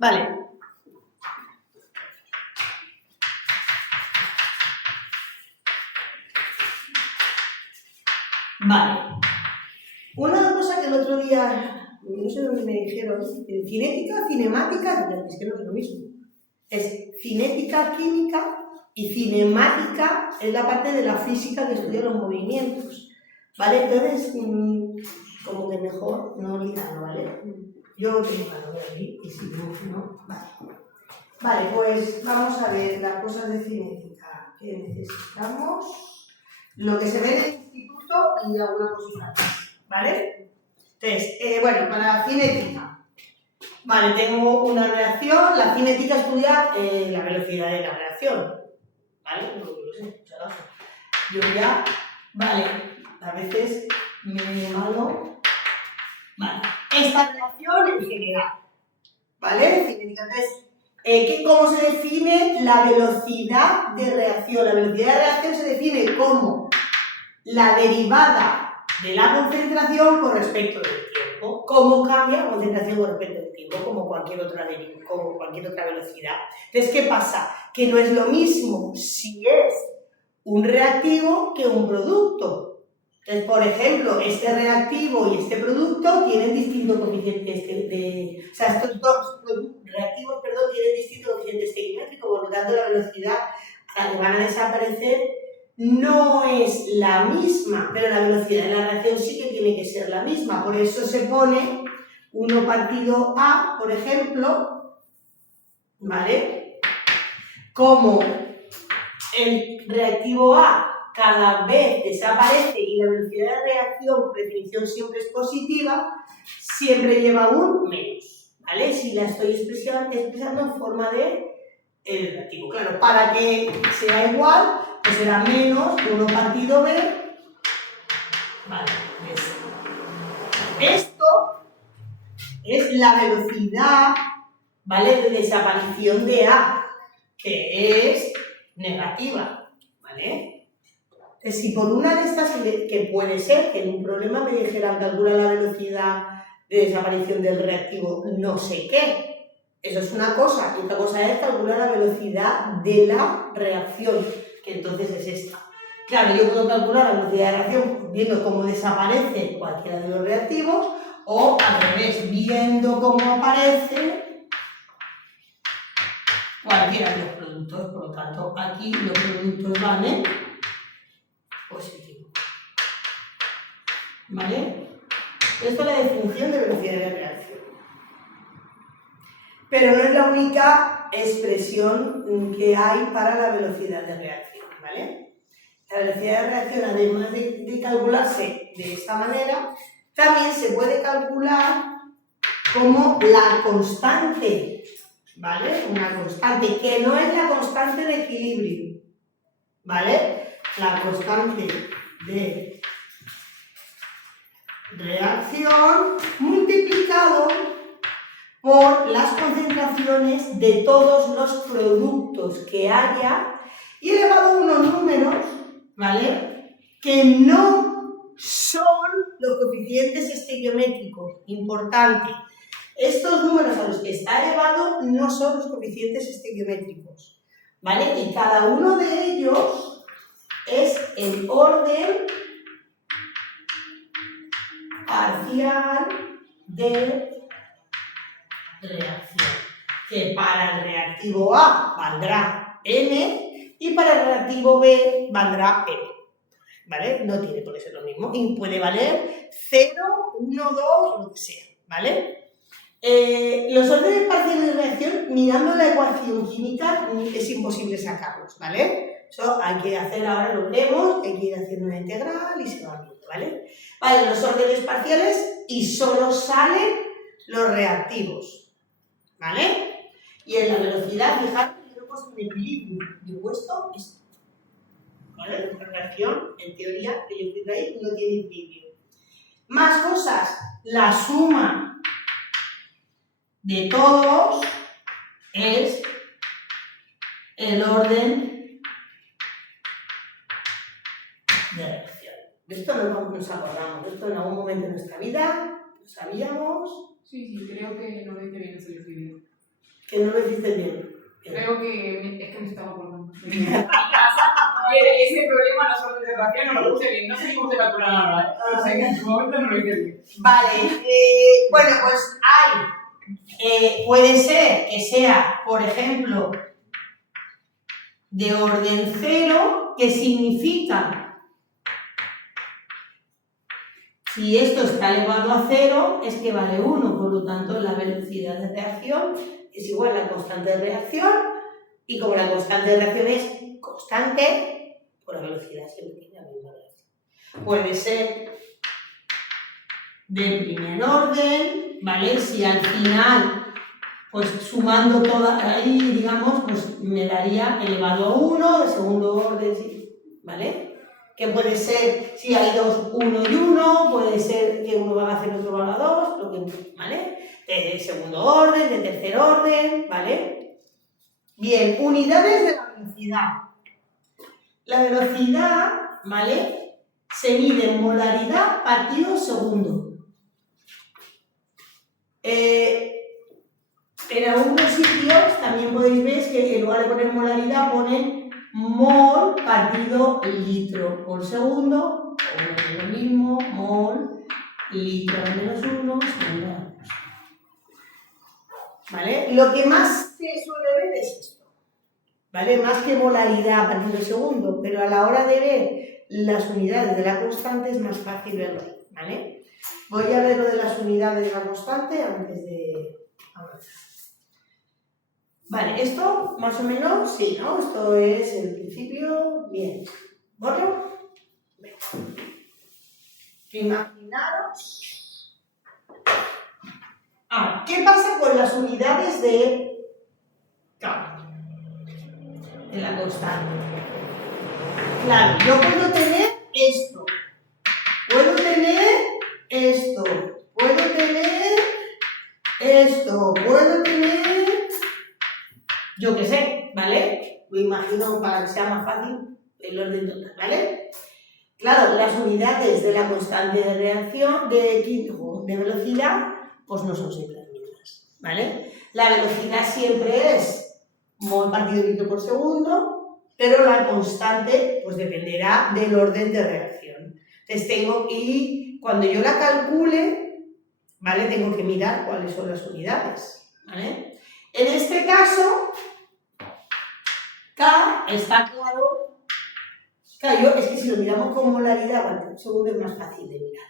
Vale. Vale. Una cosa que el otro día, no sé dónde me dijeron, cinética, cinemática, es que no es lo mismo. Es cinética química y cinemática es la parte de la física que estudia los movimientos. ¿Vale? Entonces, como que mejor no ligarlo, ¿vale? Yo tengo claro de aquí y si no, vale. Vale, pues vamos a ver las cosas de cinética que necesitamos. Lo que se ve en el instituto y alguna cosita más, ¿vale? Entonces, bueno, para cinética. Vale, tengo una reacción. La cinética estudia la velocidad de la reacción. ¿Vale? No lo sé, muchas gracias. Yo ya, vale, a veces me malo. Vale, esta reacción en general. ¿Vale? Cinética. Entonces, ¿cómo se define la velocidad de reacción? La velocidad de reacción se define como la derivada de la concentración con respecto del tiempo. ¿Cómo cambia la concentración con respecto del tiempo? Como cualquier otra velocidad. Entonces, ¿qué pasa? Que no es lo mismo si es un reactivo que un producto. Entonces, por ejemplo, este reactivo y este producto tienen distintos coeficientes o sea, estos dos reactivos, tienen distintos coeficientes estequiométricos, por lo tanto, la velocidad a la que van a desaparecer no es la misma, pero la velocidad de la reacción sí que tiene que ser la misma. Por eso se pone 1 partido A, por ejemplo, ¿vale? Como el reactivo A cada vez desaparece y la velocidad de reacción, por definición, siempre es positiva, siempre lleva un menos, ¿vale? Si la estoy expresando en forma de el reactivo. Claro, para que sea igual, pues será menos 1 partido B. Vale, esto es la velocidad, ¿vale?, de desaparición de A, que es negativa, ¿vale? Si por una de estas, que puede ser que en un problema me dijeran calcula la velocidad de desaparición del reactivo no sé qué, eso es una cosa, y otra cosa es calcular la velocidad de la reacción, que entonces es esta. Claro, yo puedo calcular la velocidad de reacción viendo cómo desaparece cualquiera de los reactivos, o al revés, viendo cómo aparece cualquiera de los productos. Por lo tanto, aquí los productos van en positivo. ¿Vale? Esto es la definición de velocidad de reacción. Pero no es la única expresión que hay para la velocidad de reacción, ¿vale? La velocidad de reacción, además de calcularse de esta manera, también se puede calcular como la constante, ¿vale? Una constante que no es la constante de equilibrio, ¿vale? La constante de reacción multiplicado por las concentraciones de todos los productos que haya y elevado a unos números, ¿vale?, que no son los coeficientes estequiométricos. Importante, estos números a los que está elevado no son los coeficientes estequiométricos, ¿vale? Y cada uno de ellos es el orden parcial de reacción, que para el reactivo A valdrá n y para el reactivo B valdrá n, ¿vale? No tiene por qué ser lo mismo, y puede valer 0, 1, 2, lo que sea, ¿vale? Los órdenes parciales de reacción, mirando la ecuación química, es imposible sacarlos, ¿vale? Eso hay que hacer, ahora lo veremos, hay que ir haciendo una integral y se va viendo, ¿vale? Vale, los órdenes parciales y solo salen los reactivos, ¿vale? Y en la velocidad, fijaros que yo he puesto un equilibrio, yo he puesto esto, ¿vale? La reacción, en teoría, que yo estoy ahí, no tiene equilibrio. Más cosas, la suma de todos es el orden de reacción. De esto no nos acordamos, de esto en algún momento de nuestra vida lo sabíamos. Sí, creo que no lo hice bien ese equilibrio. Que no lo hiciste bien. Creo que es que me estaba acordando. Ese problema no solo de relación, no lo puse bien. No sé cómo se calcula nada, ¿eh? Pero sé que en su momento no lo hice bien. Vale, bueno, pues hay, puede ser que sea, por ejemplo, de orden 0, que significa, si esto está elevado a 0, es que vale 1, por lo tanto la velocidad de reacción es igual a la constante de reacción, y como la constante de reacción es constante, pues la velocidad siempre tiene la misma velocidad. Puede ser de primer orden, ¿vale? Si al final, pues sumando todas, ahí digamos, pues me daría elevado a 1, de segundo orden, ¿vale? Que puede ser, si hay 2, 1 y 1, puede ser que uno va a hacer otro valga 2, lo que, ¿vale? De segundo orden, de tercer orden, ¿vale? Bien, unidades de la velocidad. La velocidad, ¿vale? Se mide en molaridad partido segundo. En algunos sitios también podéis ver que en lugar de poner molaridad ponen mol partido litro por segundo, o lo mismo, mol, litro menos 1, segundo. ¿Vale? Lo que más se suele ver es esto, ¿vale? Más que molaridad partido segundo, pero a la hora de ver las unidades de la constante es más fácil verlo, ¿vale? Voy a ver lo de las unidades de la constante antes de avanzar. Vale, esto más o menos, sí, ¿no? Esto es el principio, bien. ¿Borro? Venga. Imaginaros. Ahora, ¿qué pasa con las unidades de K? En la constante. Claro, yo puedo tener esto. Puedo tener esto. Puedo tener esto. Puedo tener... Yo qué sé, ¿vale? Me imagino para que sea más fácil el orden total, ¿vale? Claro, las unidades de la constante de reacción de velocidad, pues no son siempre las mismas, ¿vale? La velocidad siempre es mol partido litro por segundo, pero la constante, pues dependerá del orden de reacción. Entonces y cuando yo la calcule, ¿vale? Tengo que mirar cuáles son las unidades, ¿vale? En este caso, K está claro. Claro, es que si lo miramos con molaridad, bueno, segundo es más fácil de mirar,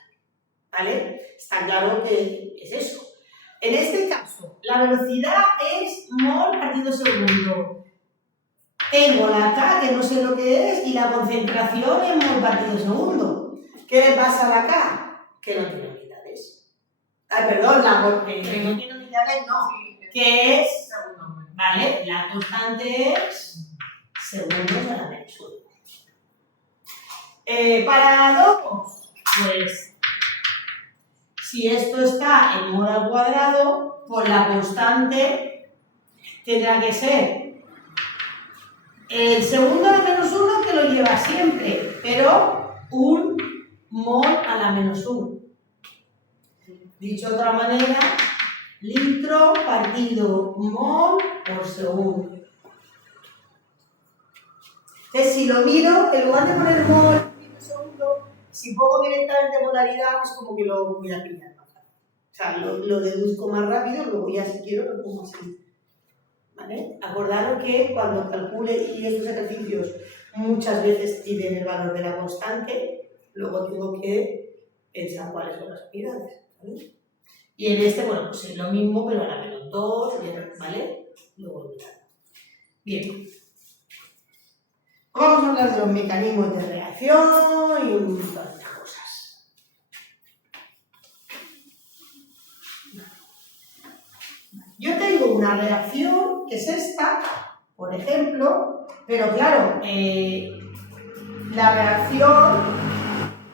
¿vale? Está claro que es eso. En este caso, la velocidad es mol partido segundo. Tengo la K, que no sé lo que es, y la concentración es mol partido segundo. ¿Qué le pasa a la K? Que no tiene unidades. Ay, perdón, que no tiene unidades, no. Que es, ¿vale? La constante es segundos a la menos 1. Para 2, pues, si esto está en mol al cuadrado, pues la constante tendrá que ser el segundo a la menos 1 que lo lleva siempre, pero un mol a la menos 1. Dicho de otra manera, litro partido mol por segundo. Entonces, si lo miro, en lugar de poner mol por segundo, si pongo directamente molaridad, es como que lo voy a pillar más rápido. O sea, lo deduzco más rápido, luego ya si quiero lo pongo así. ¿Vale? Acordaros que cuando calcule y estos ejercicios muchas veces piden el valor de la constante, luego tengo que echar cuáles son las unidades, ¿vale? Y en este, bueno, pues es lo mismo, pero a la menos 2, ¿vale? Luego mirar. Bien. Vamos a hablar de los mecanismos de reacción y un montón de cosas. Yo tengo una reacción que es esta, por ejemplo, pero claro, la reacción,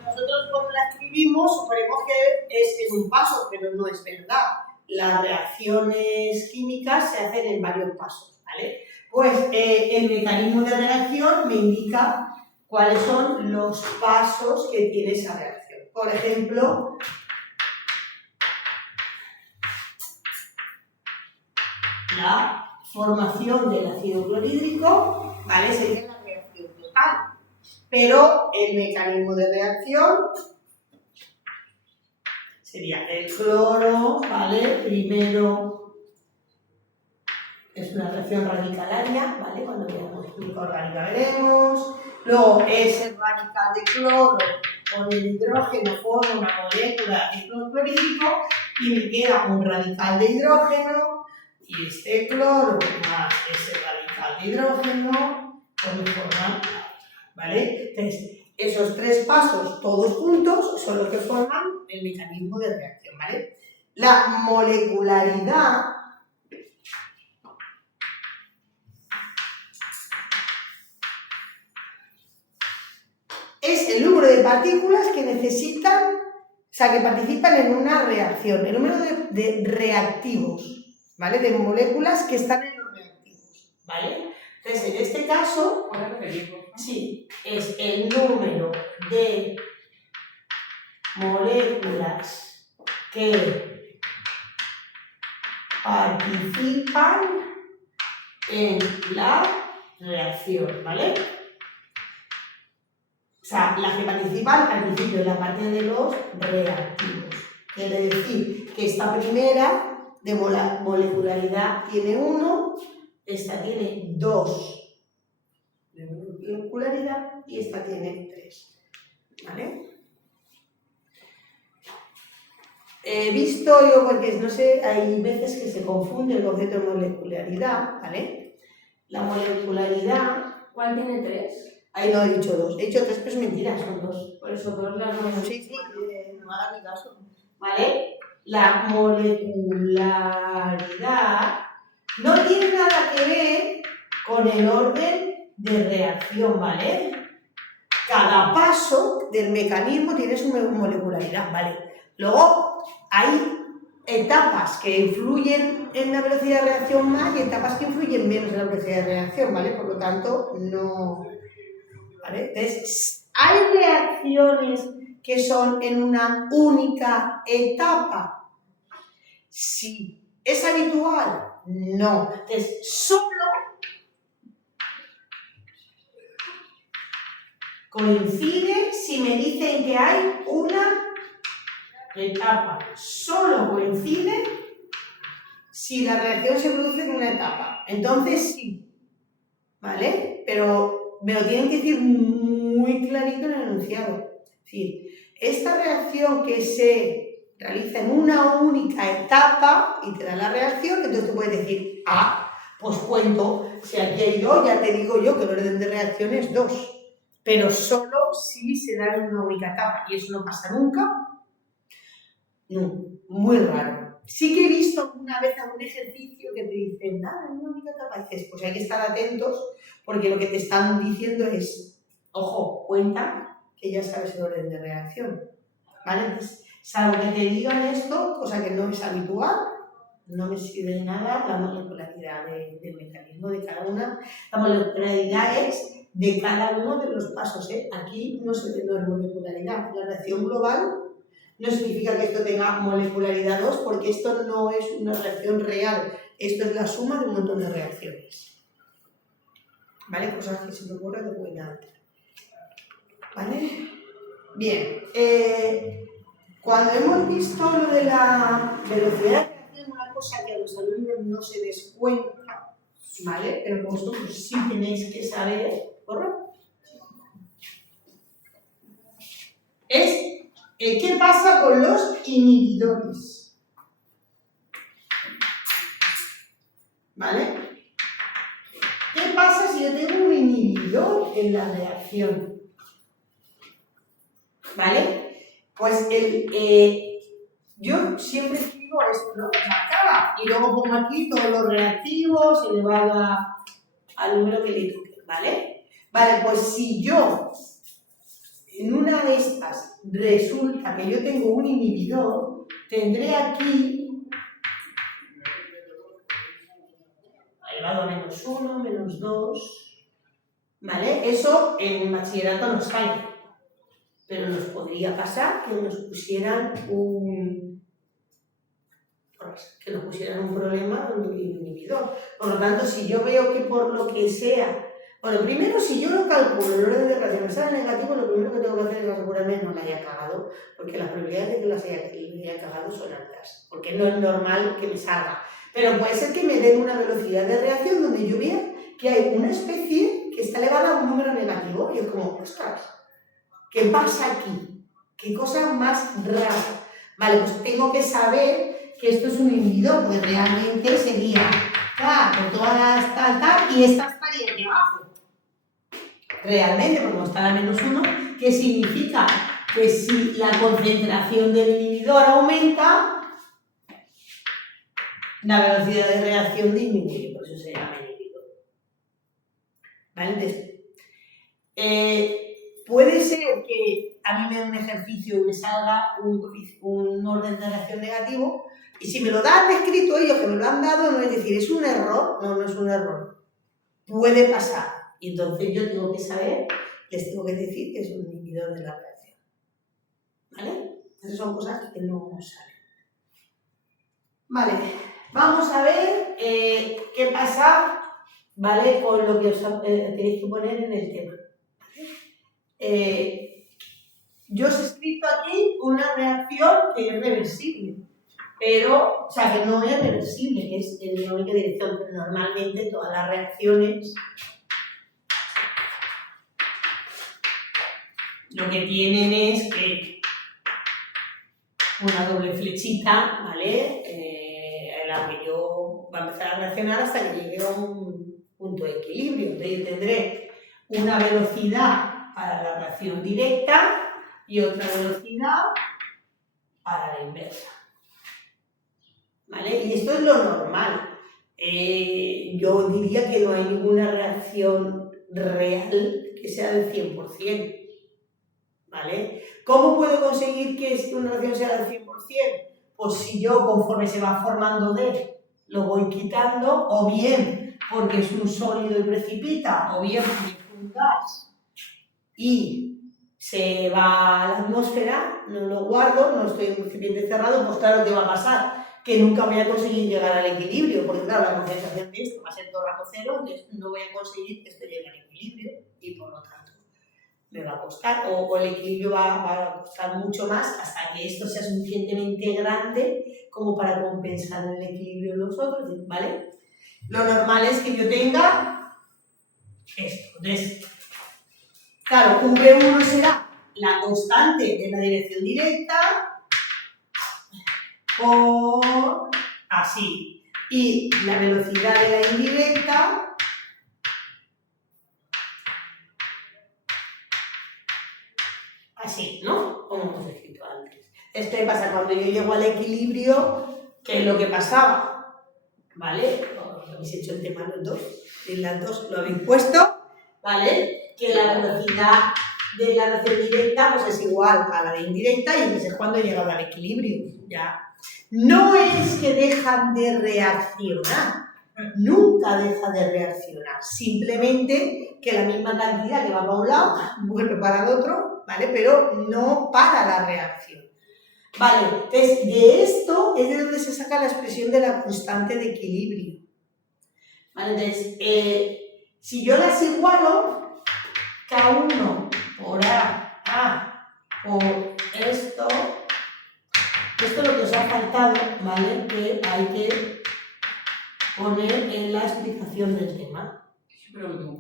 nosotros cuando la escribimos suponemos que es en un paso, pero no es verdad. Las reacciones químicas se hacen en varios pasos, ¿vale? Pues el mecanismo de reacción me indica cuáles son los pasos que tiene esa reacción. Por ejemplo, la formación del ácido clorhídrico, ¿vale? Sería la reacción total. Pero el mecanismo de reacción sería el cloro, ¿vale? Primero es una reacción radicalaria, ¿vale? Cuando veamos química orgánica veremos. Luego ese radical de cloro con el hidrógeno forma una molécula de cloro clorhídrico y me queda un radical de hidrógeno y este cloro más ese radical de hidrógeno forman, ¿vale? Entonces, esos tres pasos todos juntos son los que forman el mecanismo de reacción, ¿vale? La molecularidad es el número de partículas que necesitan, o sea, que participan en una reacción, el número de reactivos, ¿vale? De moléculas que están en los reactivos, ¿vale? Entonces, en este caso, sí, es el número de moléculas que participan en la reacción, ¿vale? O sea, las que participan al principio en la parte de los reactivos. Quiere decir que esta primera de molecularidad tiene 1, esta tiene 2 de molecularidad y esta tiene 3. ¿Vale? He visto yo, porque no sé, hay veces que se confunde el concepto de molecularidad, ¿vale? La molecularidad... ¿Cuál tiene 3? Ahí no he dicho 2, he dicho 3, pero es mentira, son 2. Por eso 2 las vamos a... Sí, no hagas ni caso. ¿Vale? La molecularidad no tiene nada que ver con el orden de reacción, ¿vale? Cada paso del mecanismo tiene su molecularidad, ¿vale? Luego hay etapas que influyen en la velocidad de reacción más y etapas que influyen menos en la velocidad de reacción, ¿vale? Por lo tanto, no... ¿Vale? Entonces, hay reacciones que son en una única etapa. Sí. ¿Es habitual? No. Entonces, solo coincide si me dicen que hay una etapa. Solo coincide si la reacción se produce en una etapa. Entonces, sí. ¿Vale? Pero me lo tienen que decir muy clarito en el enunciado. Es decir, esta reacción que se realiza en una única etapa y te da la reacción, entonces tú puedes decir, pues cuento, si aquí hay 2, ya te digo yo que el orden de reacción es 2. Pero solo si se da en una única etapa, y eso no pasa nunca. No, muy raro. Sí que he visto alguna vez algún ejercicio que te dicen, nada, en una única etapa, y dices, pues hay que estar atentos, porque lo que te están diciendo es, ojo, cuenta que ya sabes el orden de reacción, ¿vale? Entonces, salvo que te digan esto, cosa que no es habitual, no me sirve de nada la molecularidad del mecanismo de cada una. La molecularidad es de cada uno de los pasos, ¿eh? Aquí no se ve la molecularidad. La reacción global no significa que esto tenga molecularidad 2, porque esto no es una reacción real, esto es la suma de un montón de reacciones. ¿Vale? Cosas que se me ocurren de buena. ¿Vale? Bien. Cuando hemos visto lo de la velocidad de reacción, una cosa que a los alumnos no se les cuenta, ¿vale? Pero que vosotros sí tenéis que saber, ¿correcto? Es ¿qué pasa con los inhibidores? ¿Vale? ¿Qué pasa si yo tengo un inhibidor en la reacción? ¿Vale? Pues yo siempre escribo esto, ¿no? Acaba, y luego pongo aquí todos los reactivos elevado al número que le toque, ¿vale? Vale, pues si yo en una de estas resulta que yo tengo un inhibidor, tendré aquí elevado a -1, -2, ¿vale? Eso en bachillerato nos falla, pero nos podría pasar que nos pusieran un problema donde el inhibidor inhibidor. Por lo tanto, si yo veo que por lo que sea... Bueno, primero, si yo lo calculo, el orden de reacción me sale negativo, lo primero que tengo que hacer es asegurarme que no la haya cagado, porque las probabilidades de que las haya cagado son altas, porque no es normal que me salga. Pero puede ser que me den una velocidad de reacción donde yo vea que hay una especie que está elevada a un número negativo, y es como, ostras, ¿qué pasa aquí? ¿Qué cosa más rara? Vale, pues tengo que saber que esto es un inhibidor, porque realmente sería K por todas las tal, y esta estaría aquí abajo. Realmente, porque está la -1, que significa que si la concentración del inhibidor aumenta, la velocidad de reacción disminuye, por eso se llama inhibidor. ¿Vale? Entonces, puede ser que a mí me den un ejercicio y me salga un orden de reacción negativo, y si me lo dan escrito ellos que me lo han dado, no es decir, ¿es un error? No, no es un error. Puede pasar. Y entonces yo tengo que saber, les tengo que decir que es un inhibidor de la reacción. ¿Vale? Esas son cosas que no salen. Vale, vamos a ver qué pasa, ¿vale? Con lo que os tenéis que poner en el tema. Yo os he escrito aquí una reacción que es reversible, pero, o sea, que no es reversible, que es en la única dirección, pero normalmente todas las reacciones lo que tienen es que una doble flechita, ¿vale? En la que yo va a empezar a reaccionar hasta que llegue a un punto de equilibrio. Entonces yo tendré una velocidad para la reacción directa y otra velocidad para la inversa. ¿Vale? Y esto es lo normal. Yo diría que no hay ninguna reacción real que sea del 100%. ¿Vale? ¿Cómo puedo conseguir que una reacción sea del 100%? Pues si yo, conforme se va formando D, lo voy quitando, o bien porque es un sólido y precipita, o bien porque es un gas y se va a la atmósfera, no lo guardo, no estoy en un recipiente cerrado, pues claro, ¿qué va a pasar? Que nunca voy a conseguir llegar al equilibrio, porque claro, la concentración de esto va a ser todo el rato cero, entonces no voy a conseguir que esto llegue al equilibrio y por lo tanto me va a costar, o el equilibrio va a costar mucho más hasta que esto sea suficientemente grande como para compensar el equilibrio de los otros, ¿vale? Lo normal es que yo tenga esto. Entonces, claro, V1 será la constante de la dirección directa por así, y la velocidad de la indirecta así, ¿no? Como hemos escrito antes. Esto pasa cuando yo llego al equilibrio, ¿qué es lo que pasaba? ¿Vale? Habéis hecho el tema los dos, en las dos lo habéis puesto, ¿vale? Que la velocidad de la reacción directa pues es igual a la de indirecta y entonces es cuando llega al equilibrio, ¿ya? No es que dejan de reaccionar, nunca deja de reaccionar, simplemente que la misma cantidad que va para un lado vuelve para el otro, ¿vale? Pero no para la reacción. Vale, entonces de esto es de donde se saca la expresión de la constante de equilibrio. Vale, entonces, si yo las igualo, K1 por A por esto es lo que os ha faltado, ¿vale? Que hay que poner en la explicación del tema.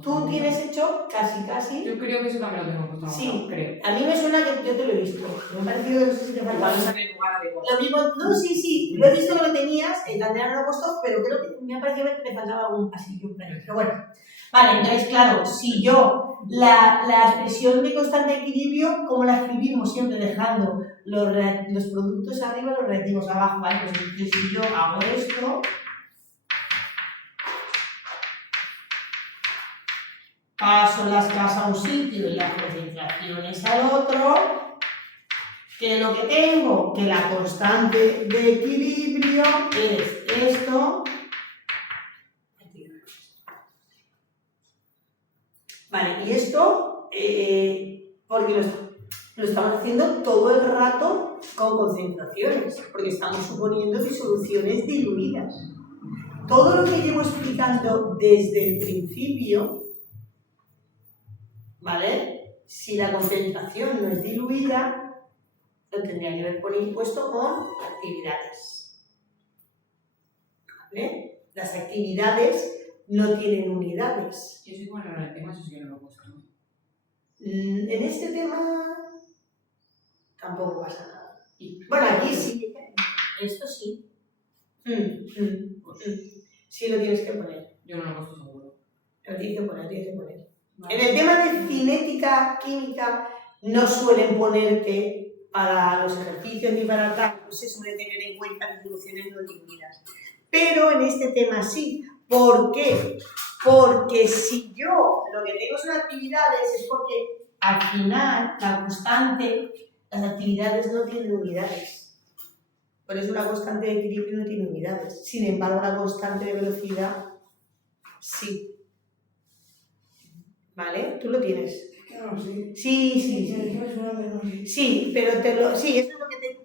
Tú tienes hecho casi. Yo creo que eso también lo tengo puesto. Sí, creo. a mí me suena que yo te lo he visto. Me ha parecido que no sé si te faltaba. Igual no sale en lugar de Lo mismo, no, sí, lo he visto que lo tenías, también lo he puesto, pero creo que me ha parecido que te faltaba algún pasillo por ahí. Pero bueno, vale, entonces claro, si yo la expresión de constante de equilibrio, como la escribimos siempre dejando los productos arriba y los reactivos abajo, ¿vale? Pues entonces si yo hago esto, paso las casas a un sitio y las concentraciones al otro, ¿qué es lo que tengo? Que la constante de equilibrio es esto. Vale, y esto, porque lo estamos haciendo todo el rato con concentraciones, porque estamos suponiendo disoluciones diluidas. todo lo que llevo explicando desde el principio, ¿vale? Si la concentración no es diluida, lo tendría que haber puesto con actividades, ¿vale? Las actividades no tienen unidades. Yo soy buena en el tema, eso sí que no lo he puesto, ¿no? En este tema tampoco pasa nada. Bueno, aquí sí. Esto sí. Sí lo tienes que poner. Yo no lo he puesto seguro. Lo tienes que poner, tienes que poner. Vale. En el tema de cinética, química, no suelen ponerte para los ejercicios ni para tal, no se suele tener en cuenta disoluciones no diluidas. Pero en este tema sí. ¿Por qué? Porque si yo lo que tengo son actividades es porque al final la constante, las actividades no tienen unidades. Por eso la constante de equilibrio no tiene unidades. Sin embargo, la constante de velocidad sí. ¿Vale? ¿Tú lo tienes? Claro, sí. Sí. Sí, pero sí, eso es lo que te he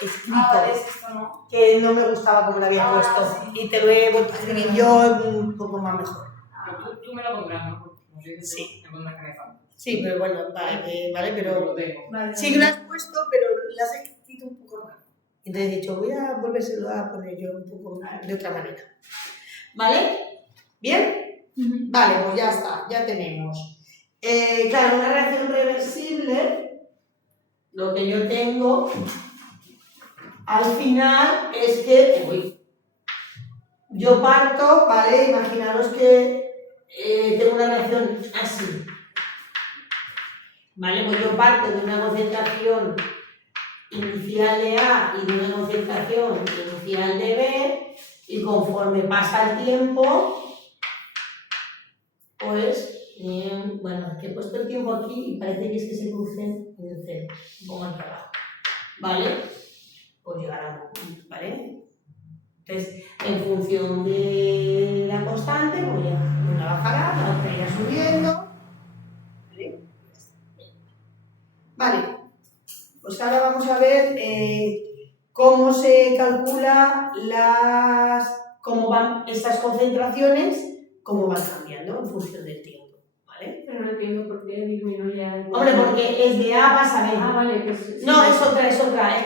escrito. Esto no. Que no me gustaba como lo había puesto. Sí. Y te lo he vuelto a escribir yo un poco más mejor. Pero tú me lo pondrás, ¿no? Porque como dices, Sí. me pondrás que me falta. Sí, pero bueno, vale, pero... Lo tengo. Vale. Sí que lo has puesto, pero lo has escrito un poco raro. Entonces he dicho, voy a volvérselo a poner yo un poco de otra manera. ¿Vale? ¿Bien? Vale, pues ya está, ya tenemos. Claro, una reacción reversible, lo que yo tengo al final es que, yo parto, ¿vale? Imaginaros que tengo una reacción así. ¿Vale? Pues yo parto de una concentración inicial de A y de una concentración inicial de B, y conforme pasa el tiempo, pues, bueno, que he puesto el tiempo aquí y parece que es que se crucen en el cero, pongo aquí abajo, ¿vale? Pues llegará, ¿vale? Entonces, en función de la constante, pues ya una bajará, la otra irá subiendo, ¿vale? Vale, pues ahora vamos a ver cómo se calcula cómo van estas concentraciones, cómo van cambiando en función del tiempo, ¿vale? Pero no entiendo por qué disminuye algo. Hombre, porque es de A pasa a B. Ah, vale, que sí. No, es otra. Es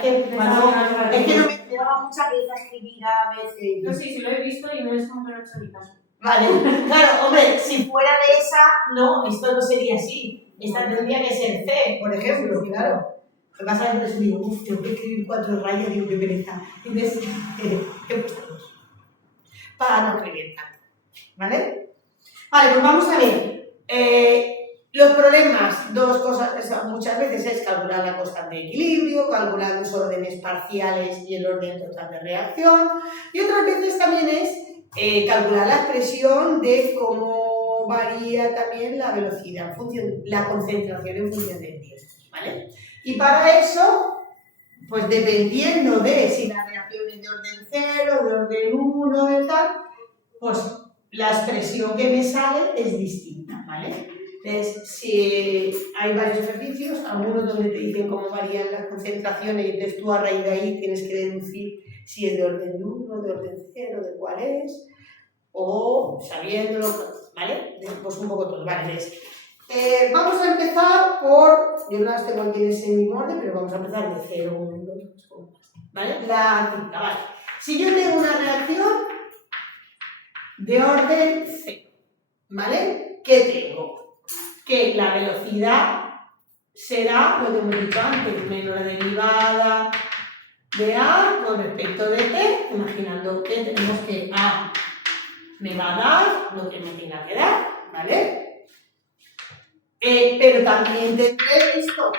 que cuando... Vale. Es que no me daba mucha pereza escribir A, B, C. No, sí, sí lo he visto y no es como que no he hecho ni caso. Vale, claro, hombre, si fuera de esa, no, esto no sería así. Esta tendría que ser C, por ejemplo, claro. Lo que pasa es que por eso digo, tengo que escribir 4 rayas, digo, qué pereza. Entonces, he puesto 2. Para no escribir tanto. ¿Vale? Vale, pues vamos a ver. Los problemas, dos cosas, muchas veces es calcular la constante de equilibrio, calcular los órdenes parciales y el orden total de reacción, y otras veces también es calcular la expresión de cómo varía también la velocidad, la concentración en función del tiempo, ¿vale? Y para eso, pues dependiendo de si la reacción es de orden 0, de orden 1, de tal, pues la expresión que me sale es distinta, ¿vale? Entonces, si hay varios ejercicios, algunos donde te dicen cómo varían las concentraciones y entonces tú a raíz de ahí tienes que deducir si es de orden 1, de orden 0, de cuál es, o sabiéndolo, ¿vale? Pues un poco todo, ¿vale? Entonces, vamos a empezar por, yo no las tengo aquí en ese mismo orden, pero vamos a empezar de 0, 1, 2, 3, 4, ¿vale? La quinta, ¿vale? Si yo tengo una reacción de orden 0, ¿vale? ¿Qué tengo? Que la velocidad será lo que hemos dicho antes, menos la derivada de A con respecto de T, imaginando que tenemos que A me va a dar lo que me tenga que dar, ¿vale? Pero también tendré esto,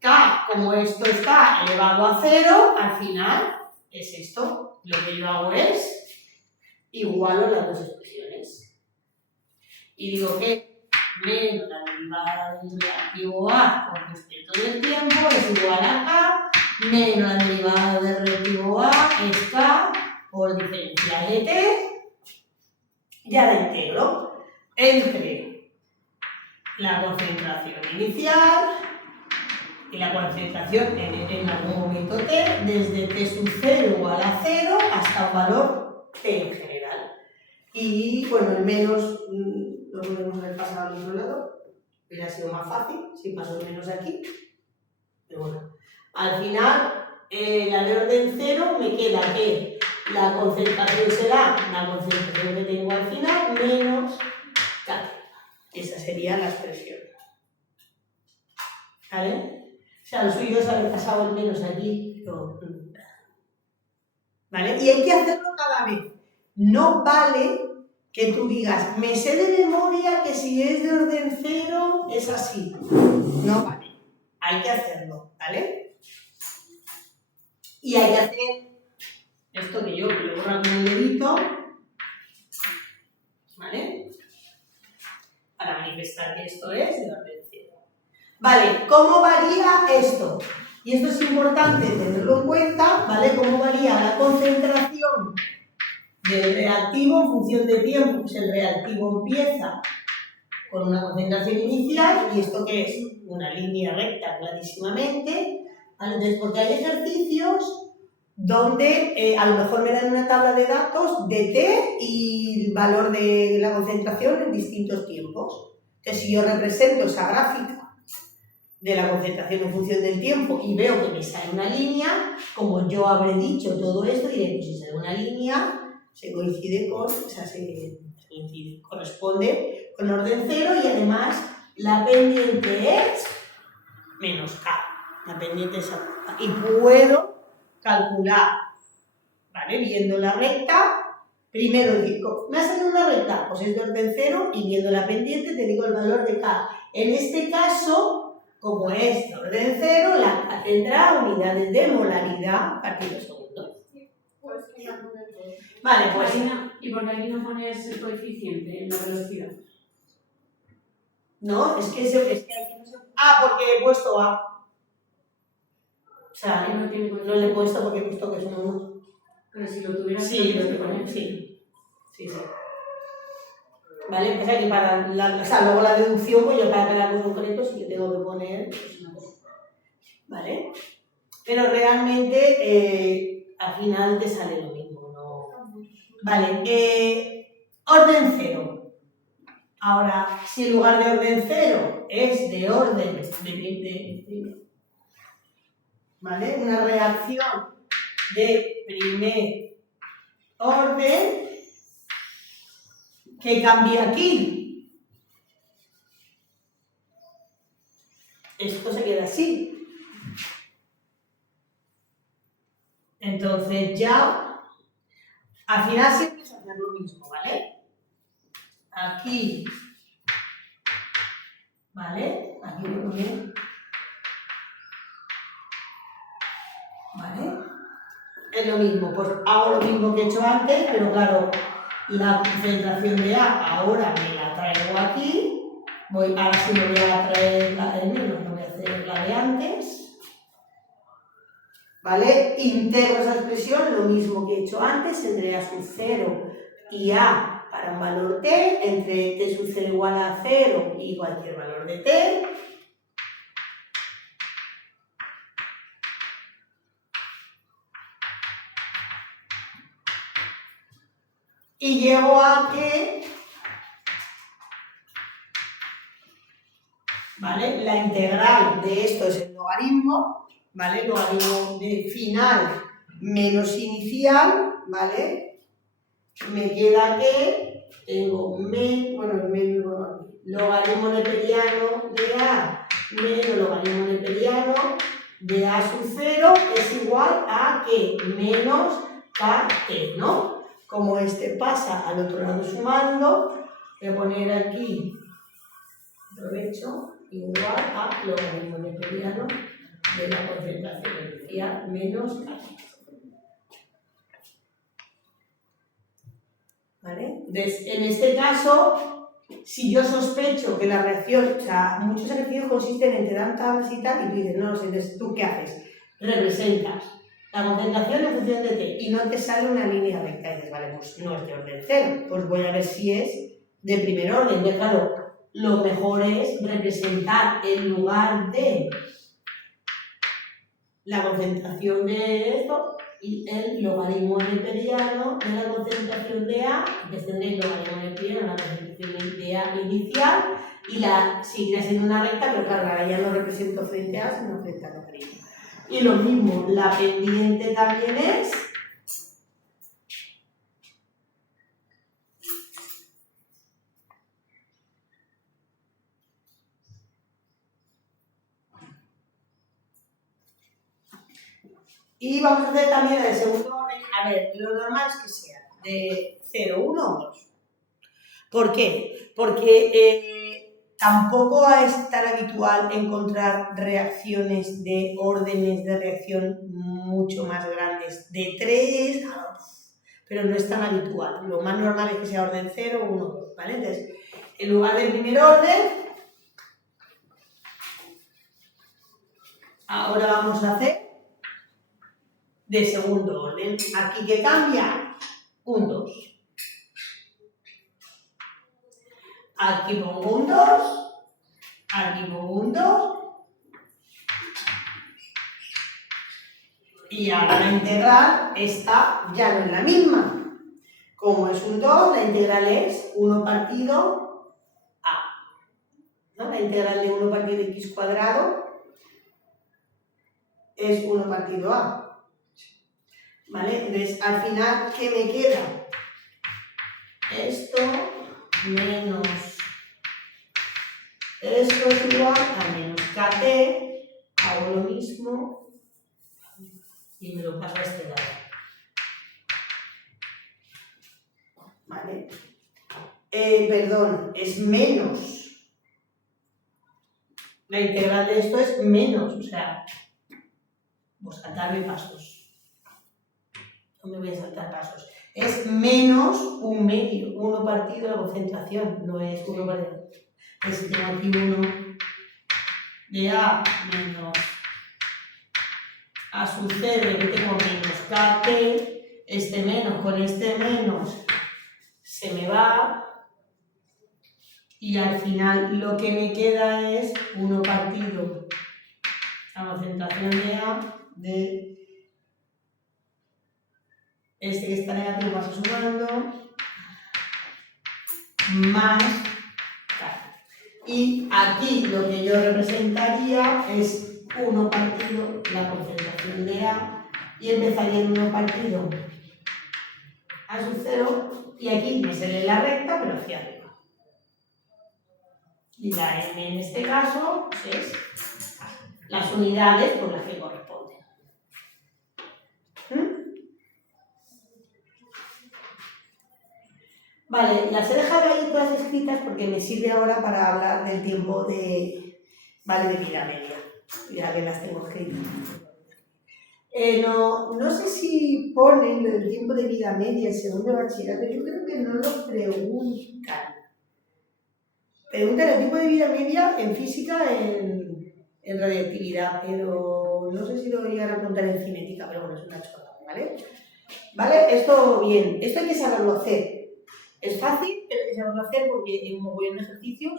K, como esto está elevado a 0, al final es esto, lo que yo hago es igualo las dos expresiones. Y digo que menos la derivada del reactivo A con respecto del tiempo es igual a K, menos la derivada del reactivo A es K por diferencial de T, y ahora integro entre la concentración inicial y la concentración en algún momento T, desde T sub 0 igual a 0 hasta un valor T en general. Y bueno, el menos lo podemos haber pasado al otro lado, hubiera sido más fácil si paso el menos aquí. Pero bueno, al final, la de orden 0 me queda que la concentración será la concentración que tengo al final menos K. Esa sería la expresión. ¿Vale? O sea, lo suyo es haber pasado el menos aquí, pero... ¿Vale? Y hay que hacerlo cada vez. No vale que tú digas, me sé de memoria que si es de orden 0 es así. No vale. Hay que hacerlo, ¿vale? Y hay que hacer esto que yo le borro con el dedito, ¿vale? Para manifestar que esto es de orden 0. Vale, ¿cómo varía esto? Y esto es importante tenerlo en cuenta, ¿vale? ¿Cómo varía la concentración del reactivo en función de tiempo? Pues el reactivo empieza con una concentración inicial, y esto que es una línea recta clarísimamente, ¿vale? Entonces, porque hay ejercicios donde a lo mejor me dan una tabla de datos de T y el valor de la concentración en distintos tiempos. Entonces, si yo represento esa gráfica de la concentración en función del tiempo y veo que me sale una línea, como yo habré dicho todo esto, diré, pues si sale una línea, se coincide con, o sea, corresponde con orden 0 y además la pendiente es menos K. La pendiente es K. Y puedo calcular, ¿vale? Viendo la recta, primero digo, ¿me ha salido una recta? Pues es de orden 0 y viendo la pendiente te digo el valor de K. En este caso, como es de orden 0, la K tendrá unidades de molaridad partido segundo. Vale, pues... ¿Y por qué aquí no pones el coeficiente en la velocidad? No, es que aquí no se... Ah, porque he puesto A. O sea, no le he puesto porque he puesto que es un 1. Pero si lo tuvieras Sí, que lo poner. tengo, sí. Sí. Vale, pues aquí para o sea, luego la deducción, pues yo para quedar concreto sí que tengo que poner pues, una cosa. ¿Vale? Pero realmente al final te sale lo mismo, ¿no? Vale, orden 0. Ahora, si en lugar de orden 0 es de orden ¿vale? Una reacción de primer orden, ¿qué cambia aquí? Esto se queda así. Entonces ya, al final siempre es hacer lo mismo, ¿vale? Aquí, ¿vale? Aquí voy a poner, ¿vale? Es lo mismo, pues hago lo mismo que he hecho antes, pero claro, la concentración de A ahora me la traigo aquí, ahora sí me voy a traer la de menos, no voy a hacer la de antes, ¿vale? Integro esa expresión, lo mismo que he hecho antes, entre A sub 0 y A para un valor t, entre t sub 0 igual a 0 y cualquier valor de t. Y llego a que, ¿vale? La integral de esto es el logaritmo, ¿vale? El logaritmo de final menos inicial, ¿vale? Me queda que tengo logaritmo neperiano de A menos logaritmo neperiano de A sub 0 es igual a que menos KT, ¿no? Como este pasa al otro lado sumando, voy a poner aquí, aprovecho, igual a logaritmo neperiano de la concentración inicial menos KT. ¿Vale? Entonces, en este caso, si yo sospecho que la reacción, o sea, muchos ejercicios consisten en te dan tablas y tal, y tú dices, no, entonces, ¿tú qué haces? Representas la concentración en función de t y no te sale una línea recta. Y dices, vale, pues no es de orden 0, pues voy a ver si es de primer orden. Entonces, claro, lo mejor es representar en lugar de la concentración de esto, el logaritmo neperiano de la concentración de A, entonces tendré el logaritmo neperiano de la concentración de A inicial y la seguirá siendo una recta, pero claro, ahora ya no represento frente a A, sino frente al logaritmo. Y lo mismo, la pendiente también es y vamos a hacer también el segundo orden. A ver, lo normal es que sea de 0, 1 o 2. ¿Por qué? Porque tampoco es tan habitual encontrar reacciones de órdenes de reacción mucho más grandes, de 3, pero no es tan habitual. Lo más normal es que sea orden 0, 1, 2, ¿vale? Entonces, en lugar del primer orden, ahora vamos a hacer de segundo orden. Aquí, ¿qué cambia? Un 2. Aquí pongo un 2, aquí pongo un 2, y ahora la integral está ya no es la misma. Como es un 2, la integral es 1 partido a, ¿no? La integral de 1 partido x cuadrado es 1 partido a. ¿Vale? Entonces, al final, ¿qué me queda? Esto menos esto es igual a menos kt, hago lo mismo y me lo paso a este lado. ¿Vale? Perdón, es menos. La integral de esto es menos, o sea, voy a saltarme pasos. No me voy a saltar pasos. Es menos un medio, 1 partido la concentración, no es 1 partido. Entonces tengo aquí 1 de A menos A sub 0, que tengo menos KT, este menos con este menos se me va, y al final lo que me queda es 1 partido la concentración de A de este que está negativo pasa sumando más K. Y aquí lo que yo representaría es 1 partido la concentración de A y empezaría en 1 partido A sub 0 y aquí me sale la recta pero hacia arriba. Y la M en este caso pues es las unidades por las que corresponden. Vale, las he dejado ahí todas escritas porque me sirve ahora para hablar del tiempo de vida media. Ya que las tengo escritas. No sé si ponen lo del tiempo de vida media en segundo de bachillerato, yo creo que no lo preguntan. Preguntan el tiempo de vida media en física, en radioactividad, pero no sé si lo llegan a preguntar en cinética, pero bueno, es una chorrada, ¿vale? ¿Vale? Esto bien, esto hay que saberlo hacer. Es fácil, pero hay que saberlo hacer porque en un montón de ejercicios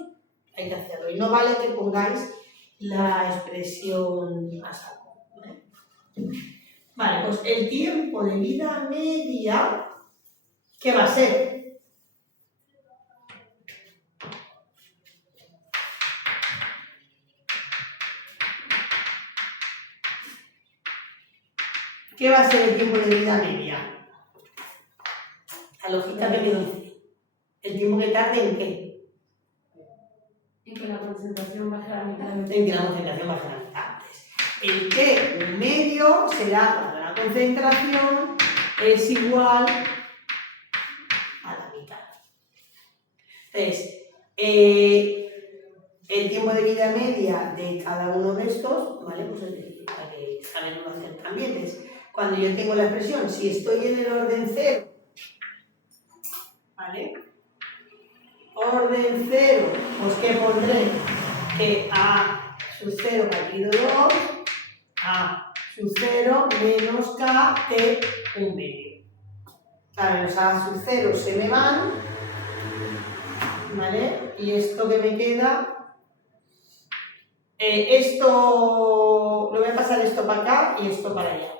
hay que hacerlo. Y no vale que pongáis la expresión a saco. Vale, pues el tiempo de vida media, ¿qué va a ser? ¿Qué va a ser el tiempo de vida media? La lógica que me dice. ¿El tiempo que tarde en qué? En que la concentración baje a la mitad. En que la concentración baje a la mitad. El que un medio será cuando la concentración es igual a la mitad. Entonces, el tiempo de vida media de cada uno de estos, ¿vale? Pues para que saben hacer también. Entonces, cuando yo tengo la expresión, si estoy en el orden 0, ¿vale? Orden 0, pues ¿qué pondré? Que A sub 0 partido 2, A sub 0 menos K T un medio. Claro, los A sub 0 se me van, ¿vale? Y esto que me queda, esto, lo voy a pasar esto para acá y esto para allá.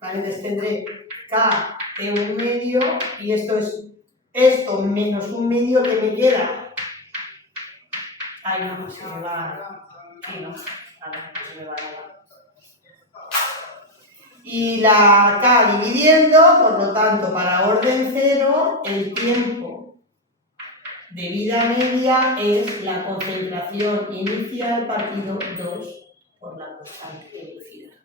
¿vale? Entonces tendré K de 1 medio y esto es esto menos 1 medio que me queda. Ay, no, se me va. Sí, no, nada, no se me va nada. Y la K dividiendo, por lo tanto, para orden 0, el tiempo de vida media es la concentración inicial partido 2 por la constante de velocidad.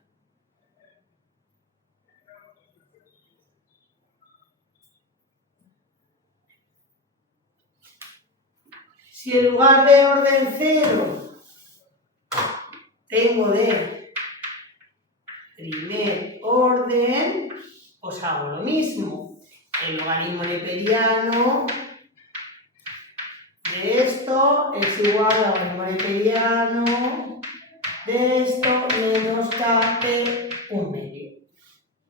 Si en lugar de orden 0 tengo de primer orden, pues hago lo mismo. El logaritmo neperiano de esto es igual al logaritmo neperiano de esto menos K de 1 medio.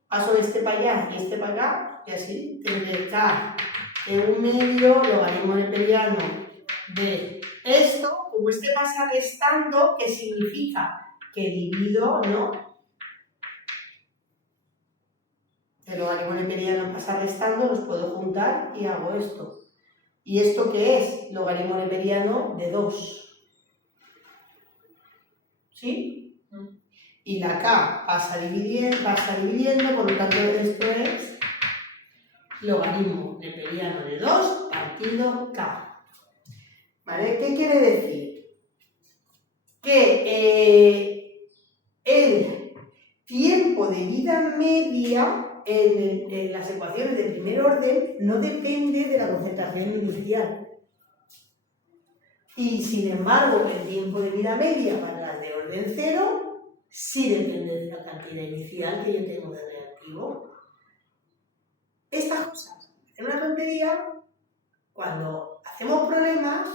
Paso este para allá y este para acá, y así tendré K de 1 medio, logaritmo neperiano de esto, como este pasa restando, ¿qué significa? Que divido, ¿no? El logaritmo neperiano pasa restando, los puedo juntar y hago esto. ¿Y esto qué es? Logaritmo neperiano de 2. ¿Sí? Y la K pasa dividiendo, por lo tanto esto es logaritmo neperiano de 2 partido K. ¿Vale? ¿Qué quiere decir? Que el tiempo de vida media en las ecuaciones de primer orden no depende de la concentración inicial. Y sin embargo, el tiempo de vida media para las de orden 0 sí depende de la cantidad inicial que yo tengo de reactivo. Estas cosas, es una tontería cuando hacemos problemas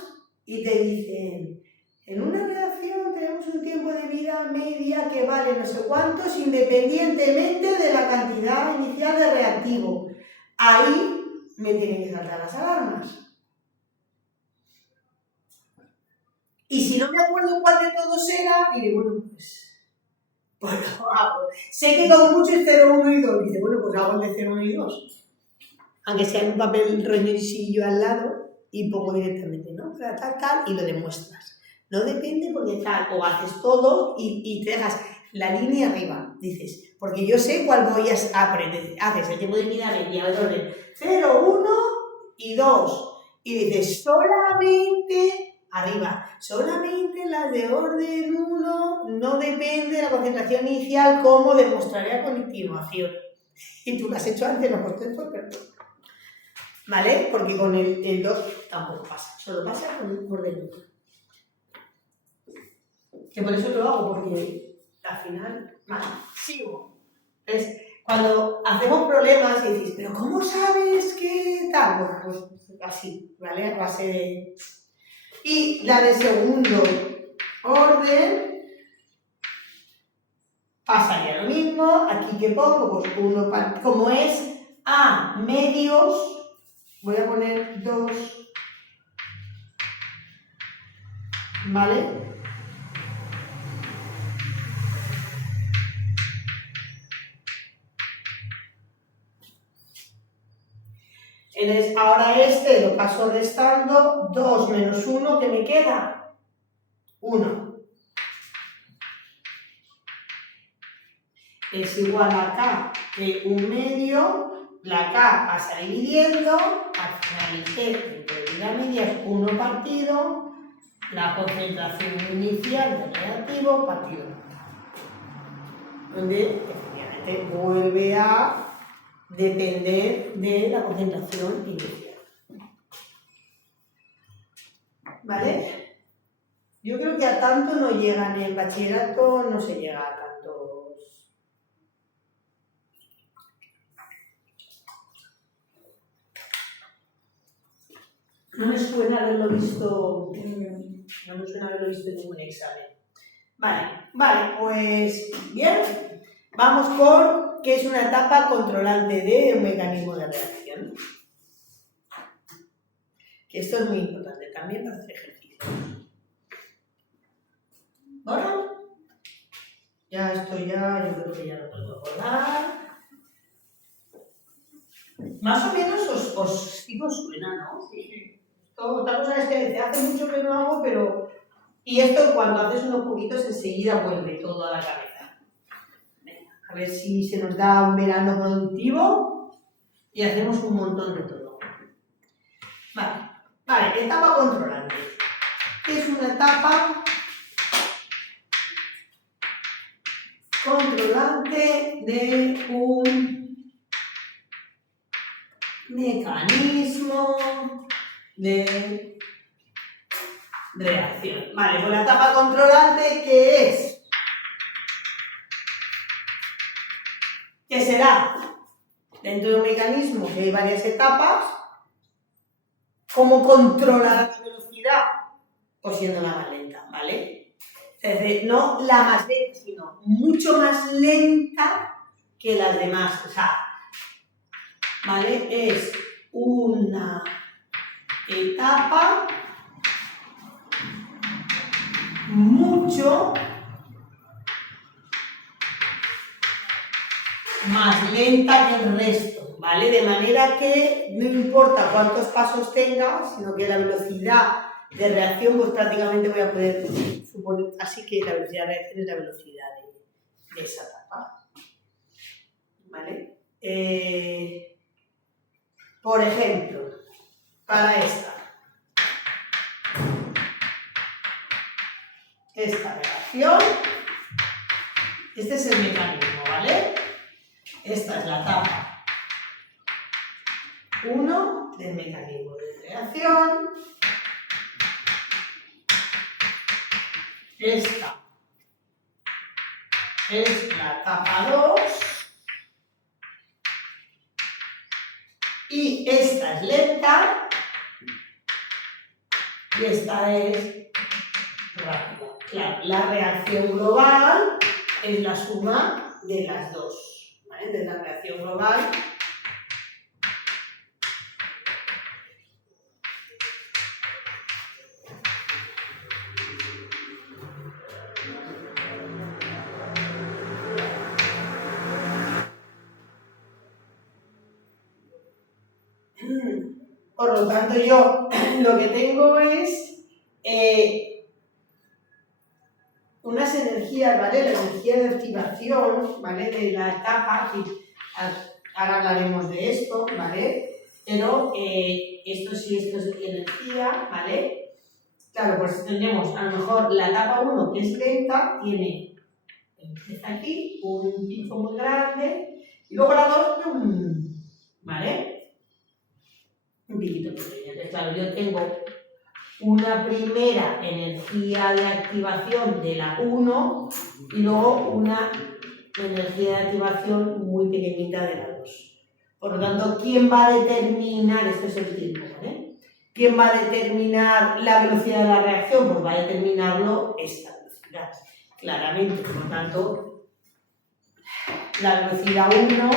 y te dicen, en una reacción tenemos un tiempo de vida media que vale no sé cuántos independientemente de la cantidad inicial de reactivo. Ahí me tienen que saltar las alarmas. Y si no me acuerdo cuál de todos era, diré, bueno, pues lo hago. Sé que con mucho es 0, 1 y 2. Dice, bueno, pues hago el de 0, 1 y 2. Aunque sea en un papel roñosillo al lado y pongo directamente, ¿no? Tal, y lo demuestras. No depende porque tal, o haces todo y te dejas la línea arriba, dices, porque yo sé cuál voy a aprender. Haces el tiempo de vida media de orden 0, 1 y 2. Y dices, solamente arriba, solamente las de orden 1 no depende de la concentración inicial, como demostraré a continuación. Y tú lo has hecho antes, no contesto, pero... ¿Vale? Porque con el 2 tampoco pasa, solo pasa con el orden 1. Que por eso lo hago, porque al final, vale, sigo. Es cuando hacemos problemas y dices, pero ¿cómo sabes que tal? Bueno, pues así, ¿vale? A base de... Y la de segundo orden pasaría lo mismo. Aquí que pongo, pues uno, como es A medios, voy a poner 2, ¿vale? Entonces, ahora este lo paso restando, 2 menos 1, ¿qué me queda? 1. Es igual a K de 1 medio, la K pasa dividiendo, al final la media es 1 partido, la concentración inicial del reactivo partido, donde efectivamente vuelve a depender de la concentración inicial. ¿Vale? Yo creo que a tanto no llegan, en bachillerato no se llega a tantos. No me suena haberlo visto, no me suena haberlo visto en ningún examen. Vale, pues bien, vamos con qué es una etapa controlante de un mecanismo de reacción. Que esto es muy importante también para hacer ejercicio. ¿Bueno? Ya esto yo creo que ya lo puedo acordar. Más o menos os digo suena, ¿no? Sí. Otra cosa es que hace mucho que no hago, pero... Y esto cuando haces unos poquitos enseguida vuelve todo a la cabeza. Venga, a ver si se nos da un verano productivo y hacemos un montón de todo. Vale, etapa controlante. ¿Qué es una etapa controlante de un mecanismo de reacción? Vale, pues la etapa controlante, ¿qué es? ¿Qué será? Dentro de un mecanismo que hay varias etapas, ¿cómo controlar la velocidad? Pues siendo la más lenta, ¿vale? Es decir, no la más lenta, sino mucho más lenta que las demás. O sea, ¿vale? Es una etapa mucho más lenta que el resto, ¿vale? De manera que no importa cuántos pasos tenga, sino que la velocidad de reacción, pues prácticamente voy a poder suponer, así que la velocidad de reacción es la velocidad de esa etapa, ¿vale? Por ejemplo, para esta reacción, este es el mecanismo, ¿vale? Esta es la etapa 1 del mecanismo de reacción. Esta es la etapa 2. Y esta es lenta. Y esta es rápida. Claro, la reacción global es la suma de las dos, ¿vale? De la reacción global por lo tanto yo lo que tengo es unas energías, ¿vale? La energía de activación, ¿vale? De la etapa, que ahora hablaremos de esto, ¿vale? Pero esto es energía, ¿vale? Claro, pues tendremos a lo mejor la etapa 1, que es lenta, empieza aquí, un pico muy grande, y luego la 2, ¿vale? Un piquito pequeño. Entonces, claro, yo tengo una primera energía de activación de la 1 y luego una energía de activación muy pequeñita de la 2. Por lo tanto, ¿quién va a determinar, esto es el tiempo, ¿vale? ¿Quién va a determinar la velocidad de la reacción? Pues va a determinarlo esta velocidad, claramente. Por lo tanto, la velocidad 1,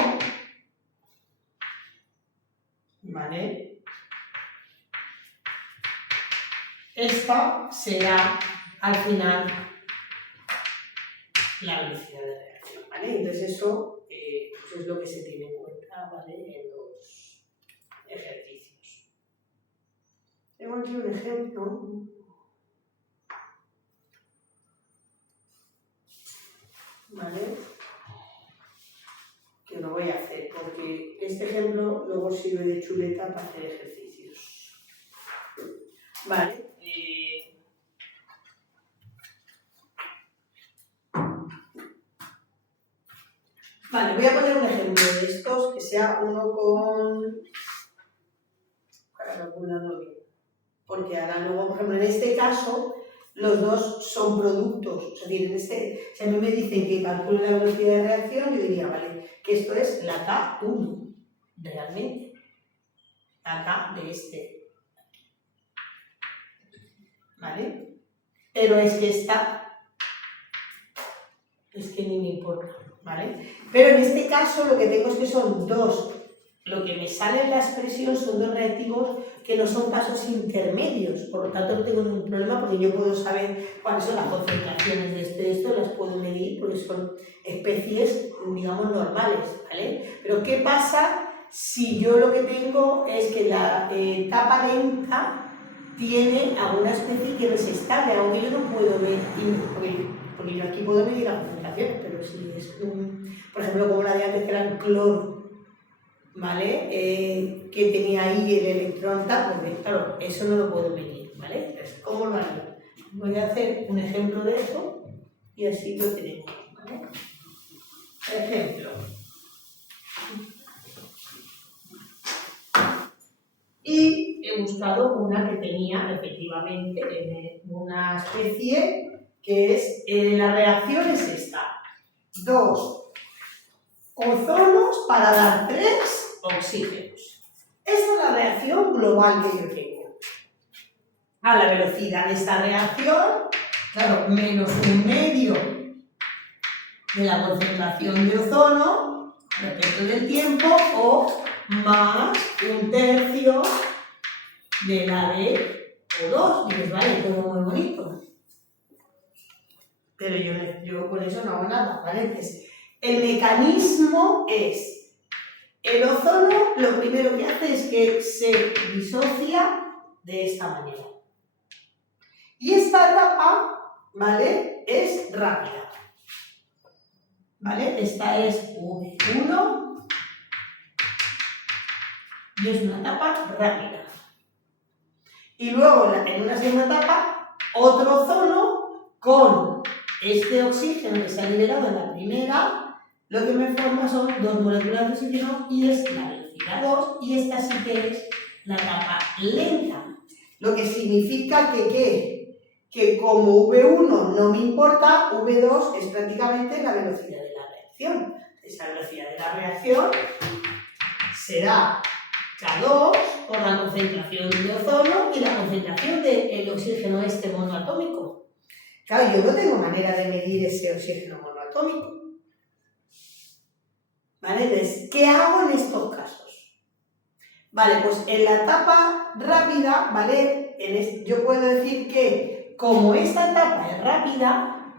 ¿vale? Esta será, al final, la velocidad de reacción, ¿vale? Entonces eso pues es lo que se tiene en cuenta, ¿vale? En los ejercicios. Tengo aquí un ejemplo. ¿Vale? Que lo voy a hacer, porque este ejemplo luego sirve de chuleta para hacer ejercicios. ¿Vale? Vale, voy a poner un ejemplo de estos, que sea uno con... para calcularlo bien. Porque ahora luego, por ejemplo, en este caso, los dos son productos. O sea, si a mí me dicen que calcule la velocidad de reacción, yo diría, vale, que esto es la K1, realmente. La K de este. ¿Vale? Pero es que esta... es que ni me importa, ¿vale? Pero en este caso lo que tengo es que son dos. Lo que me sale en la expresión son dos reactivos que no son pasos intermedios, por lo tanto no tengo ningún problema porque yo puedo saber cuáles son las concentraciones de esto, las puedo medir porque son especies, digamos, normales, ¿vale? Pero ¿qué pasa si yo lo que tengo es que la etapa lenta tiene alguna especie que no es estable, algo que yo no puedo ver, porque yo aquí puedo medir la concentración, pero si es por ejemplo, como la de antes que era el cloro, ¿vale? Que tenía ahí el electrón tal, pues claro, eso no lo puedo medir, ¿vale? Entonces, ¿cómo lo hago? Voy a hacer un ejemplo de eso y así lo tenemos, ¿vale? Ejemplo. Y he buscado una que tenía efectivamente una especie que es, la reacción es esta. 2 ozonos para dar 3 oxígenos. Esa es la reacción global que yo tengo. A la velocidad de esta reacción, claro, menos 1/2 de la concentración de ozono respecto del tiempo o más 1/3 de la de O2. Y les vale todo muy bonito. Pero yo con eso no hago nada, ¿vale? Entonces, el mecanismo es, el ozono lo primero que hace es que se disocia de esta manera. Y esta etapa, ¿vale? Es rápida. ¿Vale? Esta es V1 y es una etapa rápida. Y luego, en una segunda etapa, otro ozono con este oxígeno que se ha liberado en la primera, lo que me forma son 2 moléculas de oxígeno y es la velocidad 2 y esta sí que es la etapa lenta. Lo que significa que como V1 no me importa, V2 es prácticamente la velocidad de la reacción. Esa velocidad de la reacción será K2 por la concentración de ozono y la concentración del oxígeno monoatómico. Claro, yo no tengo manera de medir ese oxígeno monoatómico. ¿Vale? Entonces, ¿qué hago en estos casos? Vale, pues en la etapa rápida, ¿vale? Yo puedo decir que como esta etapa es rápida,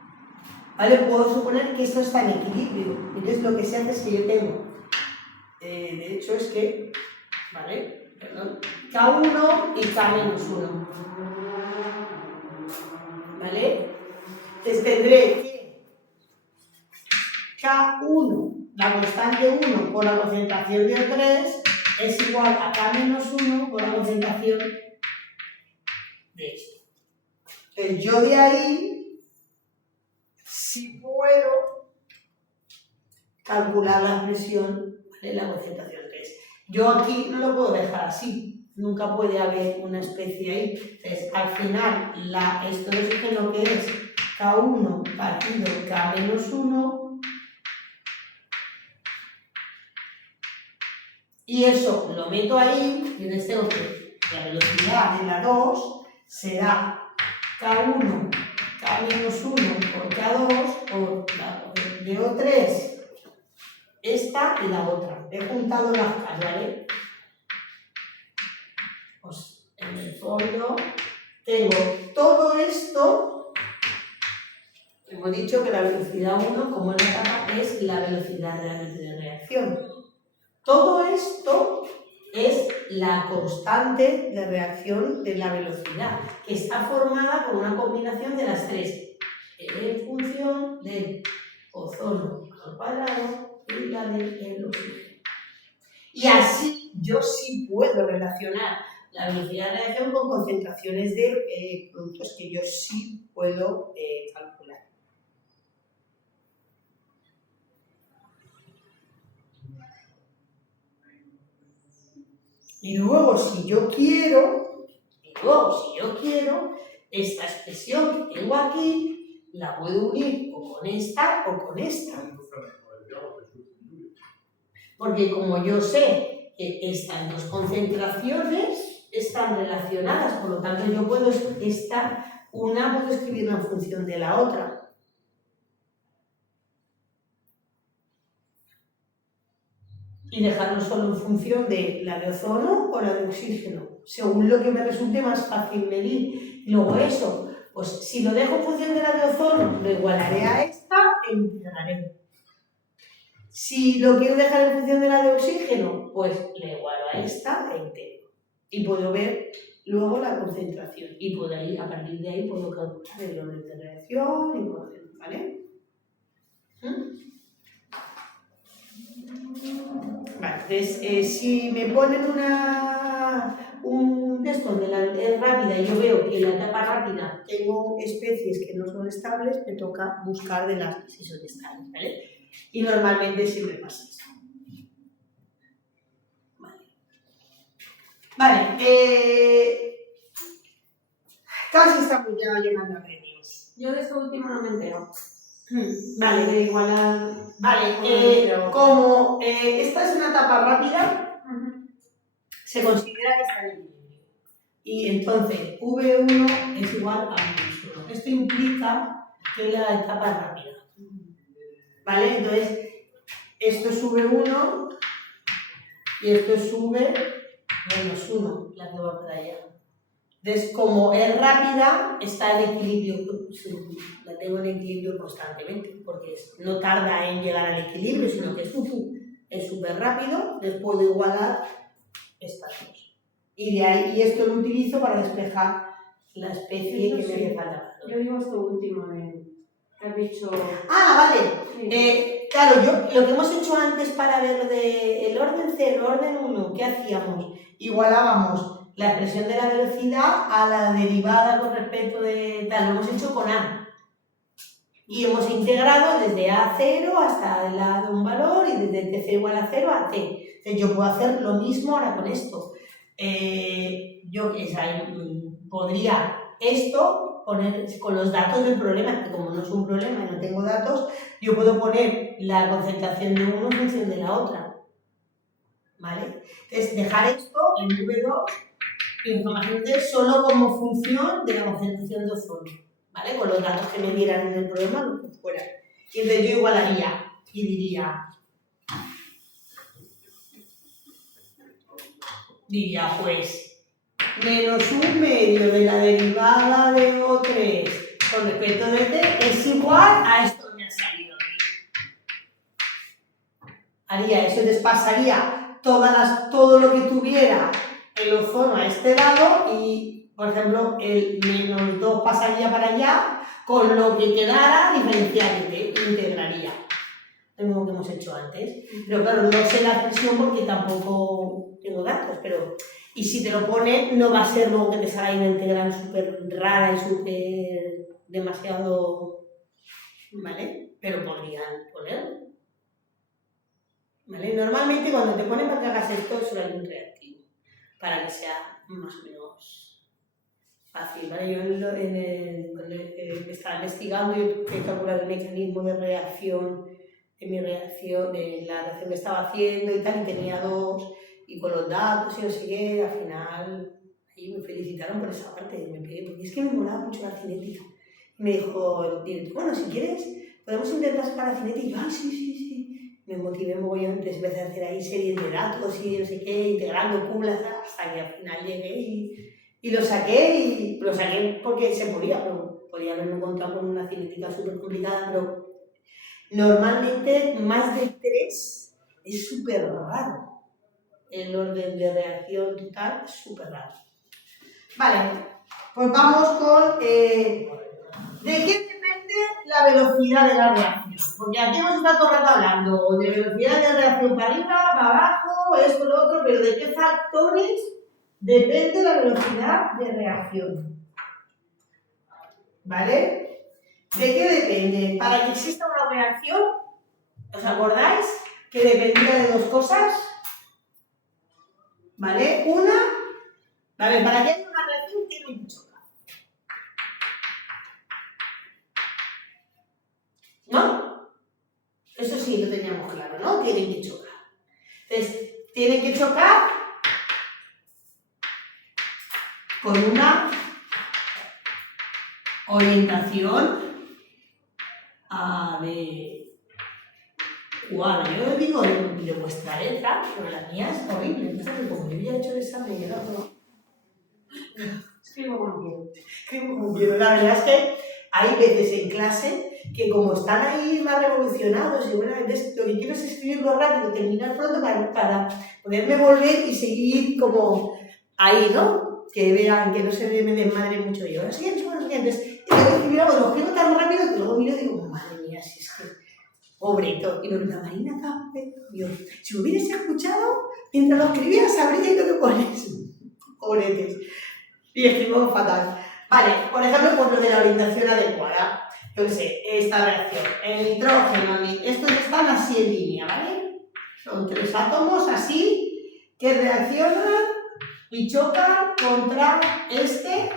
¿vale? Puedo suponer que esto está en equilibrio. Entonces lo que se hace es que yo tengo, de hecho es que, ¿vale? Perdón, K1 y K-1. ¿Vale? Entonces tendré que K1, la constante 1 por la concentración de O3 es igual a K-1 por la concentración de esto. Entonces yo de ahí sí puedo calcular la presión, ¿vale? La concentración que es. Yo aquí no lo puedo dejar así, nunca puede haber una especie ahí. Entonces al final esto de oxígeno que es K1 partido K-1 y eso lo meto ahí y entonces tengo que la velocidad de la 2 será K1, K-1 por K2 por la de O3, esta y la otra. He juntado las K, ¿vale? Pues en el fondo tengo todo esto. Hemos dicho que la velocidad 1, como en la etapa, es la velocidad realmente de reacción. Todo esto es la constante de reacción de la velocidad, que está formada por una combinación de las tres, en función del ozono al cuadrado y la del oxígeno. Y así yo sí puedo relacionar la velocidad de reacción con concentraciones de productos que yo sí puedo calcular. Y luego, si yo quiero, esta expresión que tengo aquí, la puedo unir o con esta o con esta. Porque como yo sé que estas dos concentraciones están relacionadas, por lo tanto yo puedo puedo escribirla en función de la otra. Y dejarlo solo en función de la de ozono o la de oxígeno, según lo que me resulte más fácil medir. Y luego eso, pues si lo dejo en función de la de ozono, lo igualaré a esta e integraré. Si lo quiero dejar en función de la de oxígeno, pues le igualo a esta e integro. Y puedo ver luego la concentración. Y puedo ir, a partir de ahí puedo calcular el orden de reacción y puedo hacer, ¿vale? Vale, entonces, si me ponen un texto donde la es rápida y yo veo que en la etapa rápida tengo especies que no son estables, me toca buscar de las que sí son estables, ¿vale? Y normalmente siempre pasa eso. Vale, casi estamos ya llegando a premios. Yo de esto último no me entero. Vale, De igualar. como esta es una etapa rápida, se considera que está en equilibrio. Y entonces V1 es igual a V1. Esto implica que es la etapa rápida. ¿Vale? Entonces, esto es V1 y esto es V-1, la que va para allá. Entonces, como es rápida, está en equilibrio, la tengo en equilibrio constantemente, porque no tarda en llegar al equilibrio, sino que es súper rápido, les puedo igualar estas dos. Y de ahí, y esto lo utilizo para despejar la especie que me hace falta. Yo digo esto último, que has dicho... Ah, vale. Sí. Claro, lo que hemos hecho antes para ver el orden 0, orden 1, ¿qué hacíamos? Igualábamos la expresión de la velocidad a la derivada con respecto de tal, lo hemos hecho con A. Y hemos integrado desde A a 0 hasta el A de un valor y desde T0 igual a 0 a T. Entonces yo puedo hacer lo mismo ahora con esto. Podría esto poner con los datos del problema, que como no es un problema y no tengo datos, yo puedo poner la concentración de uno en función de la otra. ¿Vale? Entonces dejar esto en V2 imagínate solo como función de la concentración de ozono, ¿vale? Con los datos que me dieran en el problema, lo que fuera. Y entonces yo igualaría y diría pues, menos 1/2 de la derivada de O3 con respecto de T es igual a esto que me ha salido aquí. Haría eso, entonces pasaría todo lo que tuviera el ozono a este lado y, por ejemplo, el -2 pasaría para allá, con lo que quedara diferencial y integraría. Lo mismo que hemos hecho antes. Pero claro, no sé la expresión porque tampoco tengo datos, pero... Y si te lo pone, no va a ser luego que te salga una integral súper rara y súper demasiado... ¿Vale? Pero podrían ponerlo. ¿Vale? Normalmente cuando te ponen para que hagas esto suele haber un reactivo, para que sea más o menos fácil, ¿vale? Yo estaba investigando y tuve que calcular el mecanismo de reacción, de la reacción que estaba haciendo y tal, y tenía 2, y con los datos y no sé qué, al final ahí me felicitaron por esa parte, me pegué, porque es que me molaba mucho la cinética. Y me dijo el director, bueno, si quieres, podemos intentar sacar la cinética, y yo, ay, sí. Me motivé mogollón, entonces empecé a hacer ahí series de datos y no sé qué, integrando culas, hasta que al final llegué y lo saqué porque se podía, pero podía haberme encontrado con una cinética súper complicada, pero normalmente más de 3 es súper raro. El orden de reacción total es súper raro. Vale, pues vamos con... ¿de qué depende la velocidad de la reacción? Porque aquí hemos estado todo el rato hablando de velocidad de reacción para arriba, para abajo, esto, lo otro, pero ¿de qué factores depende la velocidad de reacción? ¿Vale? ¿De qué depende? Para que exista una reacción, ¿os acordáis? Que dependía de 2 cosas. ¿Vale? Vale, para que haya una reacción tiene que chocar. ¿No? Eso sí lo teníamos claro, ¿no? Tienen que chocar. Entonces, tienen que chocar con una orientación adecuada. Yo digo de vuestra letra, pero la mía es horrible. Entonces, como yo ya he hecho el examen y era todo. Escribo como quiero. Escribo como quiero. La verdad es que hay veces en clase que como están ahí más revolucionados y bueno, entonces lo que quiero es escribirlo rápido, terminar pronto para poderme volver y seguir como ahí, ¿no? Que vean, que no se me desmadre mucho yo. Ahora sí, entonces, tengo que escribir algo, lo escribo tan rápido que luego miro y digo, madre mía, si es que pobreto. Y me pregunta, Marina, ¿qué? Yo, si hubieras escuchado, mientras lo escribías, sabrías lo que pones. Pobretes. Y escribo fatal. Vale, por ejemplo, por lo de la orientación adecuada. Yo qué sé, esta reacción. El nitrógeno, estos están así en línea, ¿vale? Son 3 átomos así que reaccionan y chocan contra este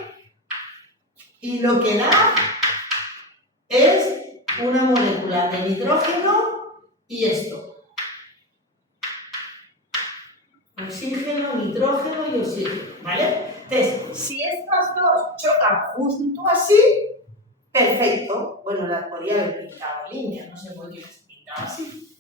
y lo que da es una molécula de nitrógeno y esto. Oxígeno, nitrógeno y oxígeno, ¿vale? Entonces, si estas dos chocan justo así, perfecto. Bueno, las podría haber pintado en línea, no sé por qué las he pintado así.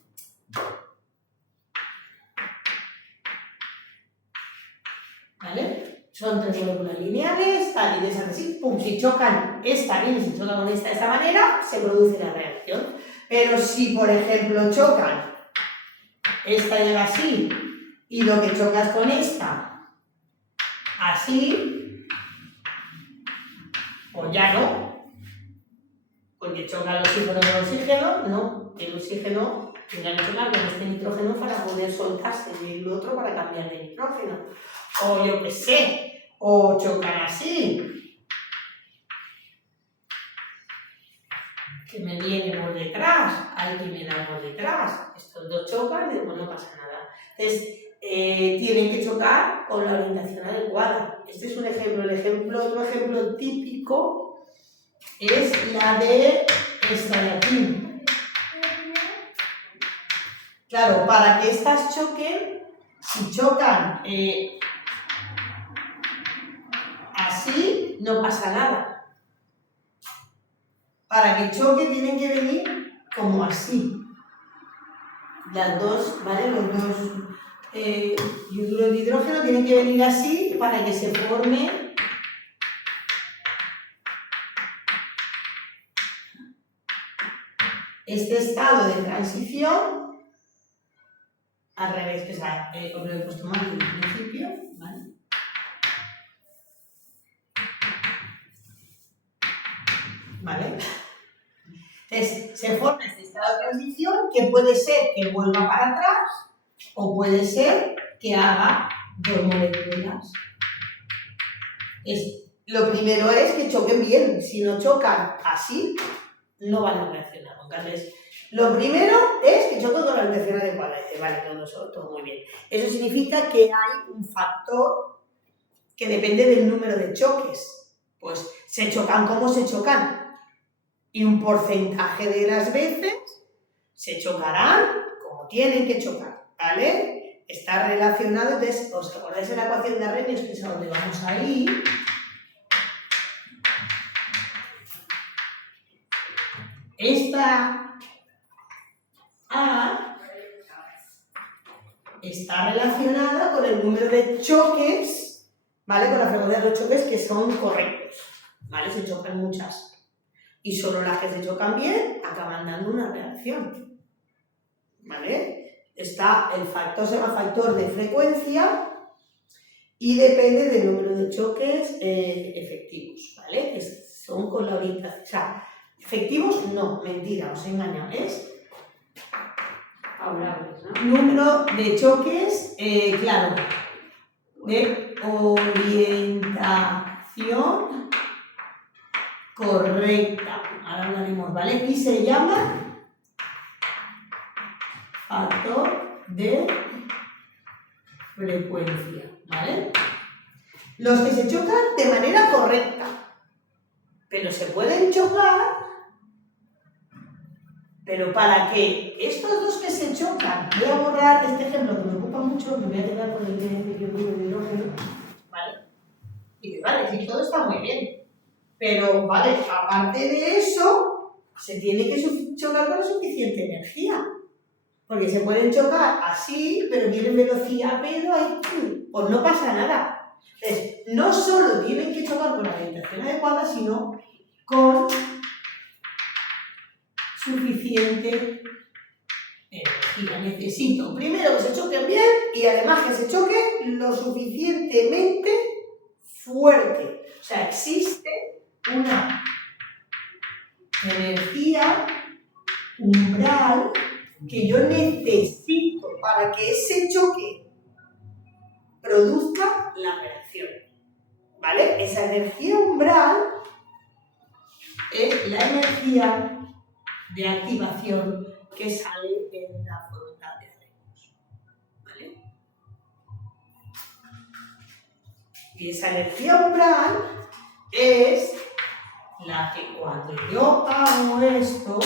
¿Vale? Son 3 moléculas lineales, tal, y de esas así, pum, si chocan esta bien y si chocan con esta de esta manera, se produce la reacción. Pero si, por ejemplo, chocan, esta llega así, y lo que chocas con esta, así, pues ya no. Porque choca el oxígeno con el oxígeno, no, el oxígeno tendrá que chocar con este nitrógeno para poder soltarse del otro para cambiar de nitrógeno. O yo qué sé, o chocan así, que me viene por detrás, hay que me da por detrás, estos dos chocan y después no pasa nada. Entonces, tienen que chocar con la orientación adecuada. Este es un ejemplo. Otro ejemplo típico es la de esta de aquí. Claro, para que estas choquen, si chocan así, no pasa nada. Para que choque tienen que venir como así. Las dos, ¿vale? Los dos yoduro de hidrógeno tienen que venir así para que se forme este estado de transición al revés, que es os lo he puesto mal desde el principio, ¿vale? ¿Vale? Entonces, se forma este estado de transición que puede ser que vuelva para atrás o puede ser que haga 2 moléculas. Lo primero es que choquen bien. Si no chocan así, no van a reaccionar. Entonces, lo primero es que choquen con la orientación adecuada. Dice, vale, todo muy bien. Eso significa que hay un factor que depende del número de choques. Pues se chocan como se chocan. Y un porcentaje de las veces se chocarán como tienen que chocar, ¿vale? Está relacionado, entonces, ¿os acordáis de la ecuación de Arrhenius, que es a donde vamos ahí? Esta A está relacionada con el número de choques, ¿vale? Con la frecuencia de los choques que son correctos, ¿vale? Se chocan muchas. Y solo las que se chocan bien acaban dando una reacción, ¿vale? El factor se llama factor de frecuencia y depende del número de choques efectivos, ¿vale? Son con la orientación, o sea, efectivos no, mentira, os he engañado, es favorables, ¿no? número de choques, claro, de orientación correcta. Ahora hablaremos, ¿vale? Y se llama factor de frecuencia, ¿vale? Los que se chocan de manera correcta, pero se pueden chocar, pero para que estos dos que se chocan, voy a borrar este ejemplo que me ocupa mucho, me voy a quedar con el de hidrógeno, ¿vale? Y vale, sí, todo está muy bien. Pero, vale, aparte de eso, se tiene que chocar con suficiente energía. Porque se pueden chocar así, pero tienen velocidad, pero ahí, pues no pasa nada. Entonces, no solo tienen que chocar con la orientación adecuada, sino con suficiente energía. Necesito primero que se choquen bien y además que se choquen lo suficientemente fuerte. O sea, existe una energía umbral que yo necesito para que ese choque produzca la reacción. ¿Vale? Esa energía umbral es la energía de activación que sale en la frontal de Arrhenius. ¿Vale? Y esa energía umbral es la que cuando yo hago esto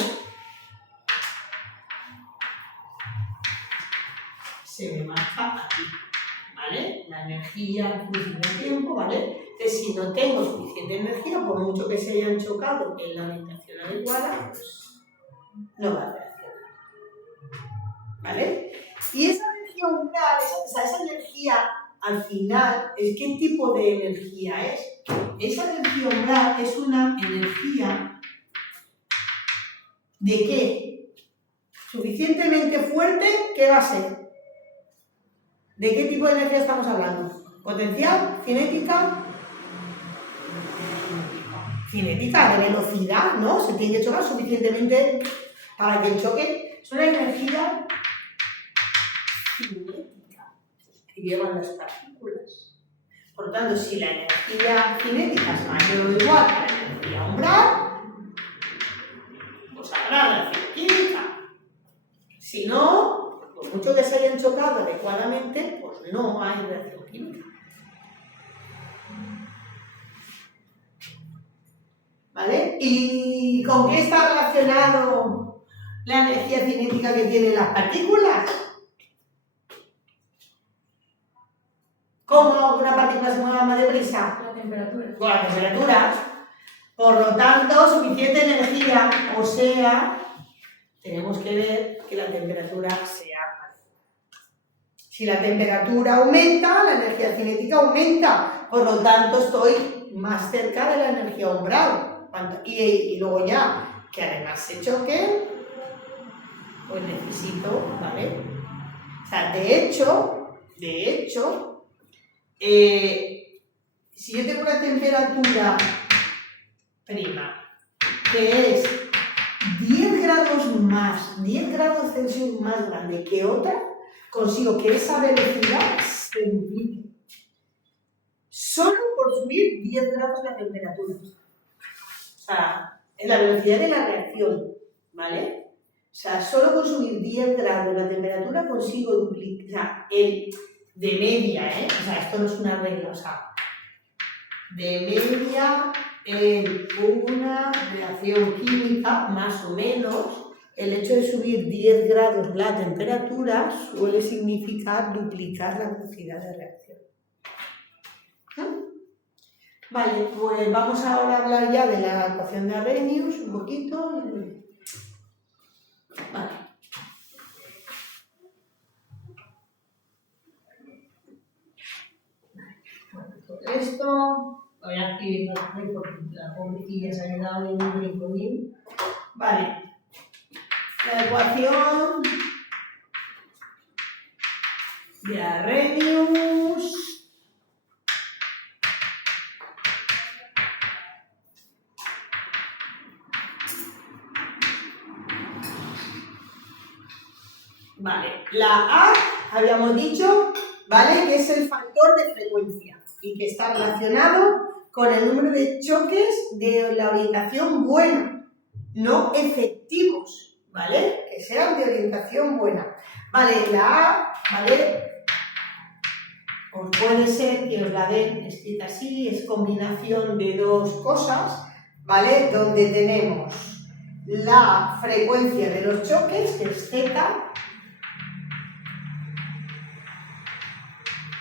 se me marca aquí, ¿vale? La energía en función del tiempo, ¿vale? Entonces, si no tengo suficiente energía, por mucho que se hayan chocado en la orientación adecuada, pues no va a reaccionar, ¿vale? Y esa energía umbral, esa energía al final, ¿qué tipo de energía es? Esa energía umbral es una energía ¿de qué? Suficientemente fuerte, ¿qué va a ser? ¿De qué tipo de energía estamos hablando? ¿Potencial? ¿Cinética? Cinética, de velocidad, ¿no? Se tiene que chocar suficientemente para que el choque es una energía cinética que llevan las partículas. Por lo tanto, si la energía cinética es mayor o igual a la energía umbral, pues habrá reacción química. Si no, por mucho que se hayan chocado adecuadamente, pues no hay reacción química. ¿Vale? ¿Y con qué está relacionado la energía cinética que tienen las partículas? ¿Cómo una partícula se mueve más deprisa? La temperatura. Con la temperatura. Por lo tanto, suficiente energía, o sea, tenemos que ver que la temperatura sea alta. Si la temperatura aumenta, la energía cinética aumenta. Por lo tanto, estoy más cerca de la energía umbral. Y luego ya, que además se choquen, pues necesito, ¿vale? O sea, de hecho, si yo tengo una temperatura prima, que es 10 grados Celsius más grande que otra, consigo que esa velocidad se duplique. Solo por subir 10 grados la temperatura. O sea, en la velocidad de la reacción, ¿vale? O sea, solo con subir 10 grados la temperatura consigo duplicar, de media, O sea, esto no es una regla, o sea, de media en una reacción química, más o menos, el hecho de subir 10 grados la temperatura suele significar duplicar la velocidad de reacción. Vale, pues vamos ahora a hablar ya de la ecuación de Arrhenius un poquito. Vale. Bueno, todo esto voy a escribir porque la pobrecilla se ha quedado en un rinconín. Vale. La ecuación de Arrhenius. Vale, la A, habíamos dicho, ¿vale? Que es el factor de frecuencia y que está relacionado con el número de choques de la orientación buena, no efectivos, ¿vale? Que sean de orientación buena. Vale, la A, ¿vale? Os puede ser que os la den escrita así, es combinación de dos cosas, ¿vale? Donde tenemos la frecuencia de los choques, que es Z,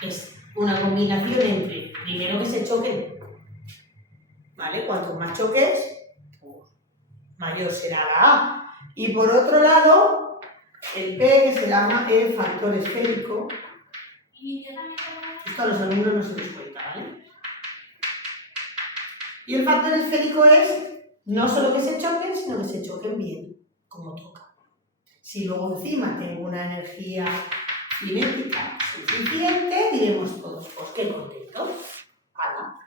es una combinación entre, primero que se choquen, ¿vale? Cuantos más choques, pues mayor será la A. Y por otro lado, el P, que se llama el factor esférico. Esto a los alumnos no se les cuenta, ¿vale? Y el factor esférico es no solo que se choquen, sino que se choquen bien, como toca. Si luego encima tengo una energía cinética suficiente, diremos todos, pues qué contentos. ¡Hala!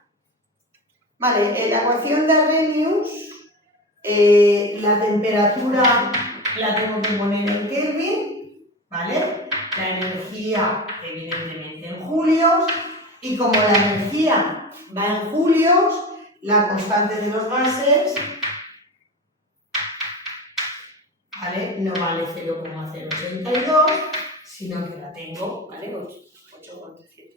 Vale, la ecuación de Arrhenius, la temperatura la tengo que poner en Kelvin, ¿vale? La energía, evidentemente, en julios, y como la energía va en julios, la constante de los gases, ¿vale? No vale 0,082, sino que la tengo, ¿vale? 8,300.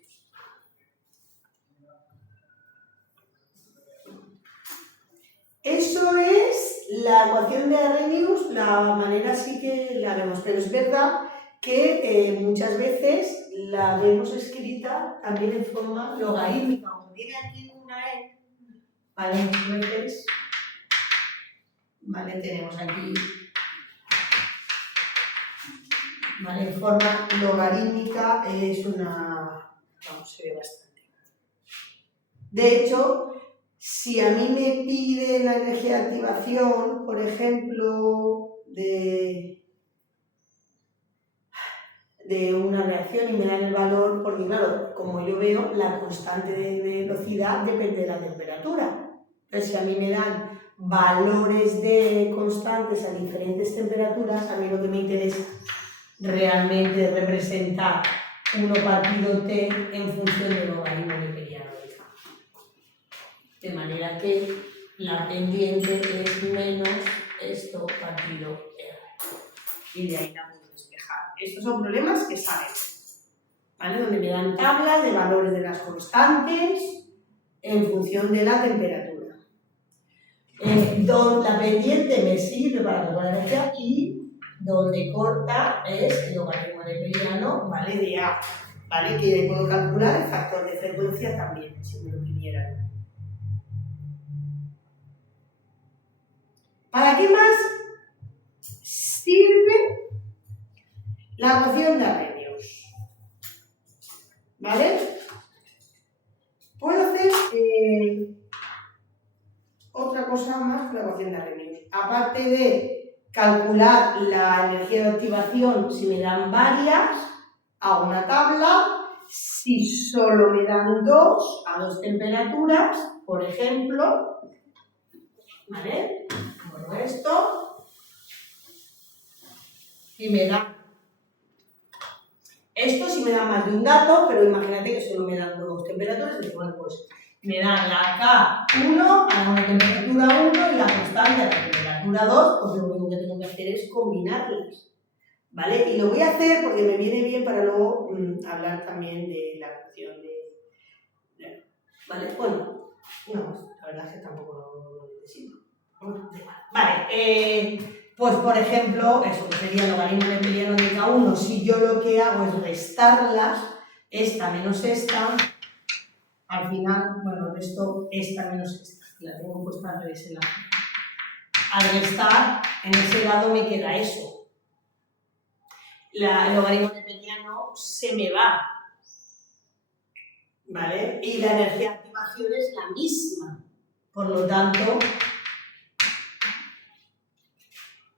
Eso es la ecuación de Arrhenius, la manera sí que la vemos, pero es verdad que muchas veces la vemos escrita también en forma logarítmica, como tiene aquí una E, ¿vale? Muchas veces, ¿vale? Tenemos aquí, ¿vale? En forma logarítmica es una, vamos, se ve bastante. De hecho, si a mí me pide la energía de activación, por ejemplo, de una reacción y me dan el valor, porque claro, como yo veo, la constante de velocidad depende de la temperatura. Entonces, si a mí me dan valores de constantes a diferentes temperaturas, a mí lo que me interesa realmente es representar 1 partido t en función del logaritmo neperiano del K. De manera que la pendiente es menos esto partido R. Y de ahí la puedo despejar. Estos son problemas que saben, ¿vale? Donde me dan tablas de valores de las constantes en función de la temperatura. Donde la pendiente me sirve para calcular la energía y donde corta es el logaritmo neperiano, ¿vale? De A, ¿vale? Que ahí puedo calcular el factor de frecuencia también, si me lo pidieran. ¿Para qué más sirve la ecuación de Arrhenius? ¿Vale? Puedo hacer otra cosa más que la ecuación de Arrhenius. Aparte de calcular la energía de activación, si me dan varias, hago una tabla. Si solo me dan dos, a 2 temperaturas, por ejemplo, ¿vale? Bueno, esto, y me da esto si me dan más de un dato, pero imagínate que solo me dan 2 temperaturas, y bueno, pues me dan la K1 a una temperatura 1 y la constante a la temperatura 2, pues lo único que tengo que hacer es combinarlas, ¿vale? Y lo voy a hacer porque me viene bien para luego hablar también de la ecuación de ¿vale? Bueno, no, la verdad es que tampoco lo necesito. Vale, pues por ejemplo, eso que sería el logaritmo neperiano de K1, si yo lo que hago es restarlas, esta menos esta, al final, bueno, resto esta menos esta, la tengo puesta al revés en la. Al restar, en ese lado me queda eso. El logaritmo neperiano se me va, ¿vale? Y la energía de activación es la misma, por lo tanto,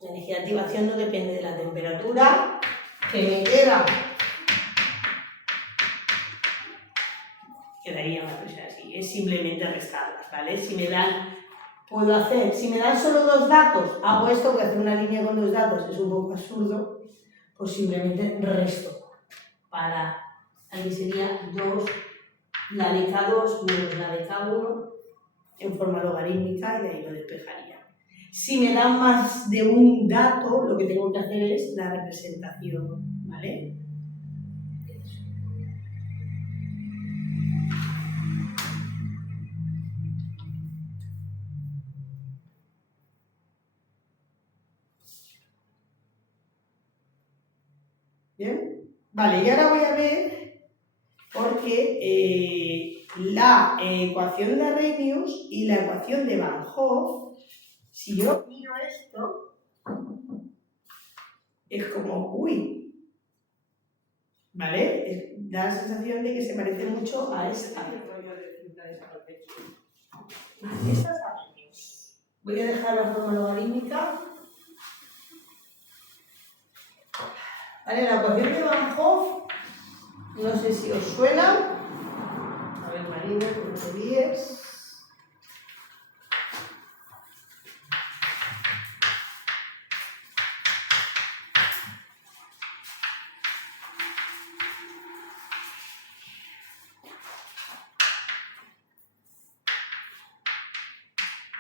la energía de activación no depende de la temperatura que me queda. Quedaría una cosa así, es simplemente restarlas, ¿vale? Si me dan, puedo hacer, si me dan solo 2 datos, hago esto, porque hacer una línea con 2 datos es un poco absurdo, pues simplemente resto. Para, aquí sería 2, la de K2 menos la de K1 en forma logarítmica y de ahí lo despejaría. Si me dan más de un dato, lo que tengo que hacer es la representación, ¿vale? ¿Bien? Vale, y ahora voy a ver porque la ecuación de Arrhenius y la ecuación de Van Hoff, si yo miro esto, es como, uy, ¿vale? Da la sensación de que se parece mucho a esta. Vale, esta es Arrhenius. Voy a dejar la forma logarítmica. ¿Vale? La ecuación de Van Hoff, no sé si os suena. A ver, Marina, que no te líes.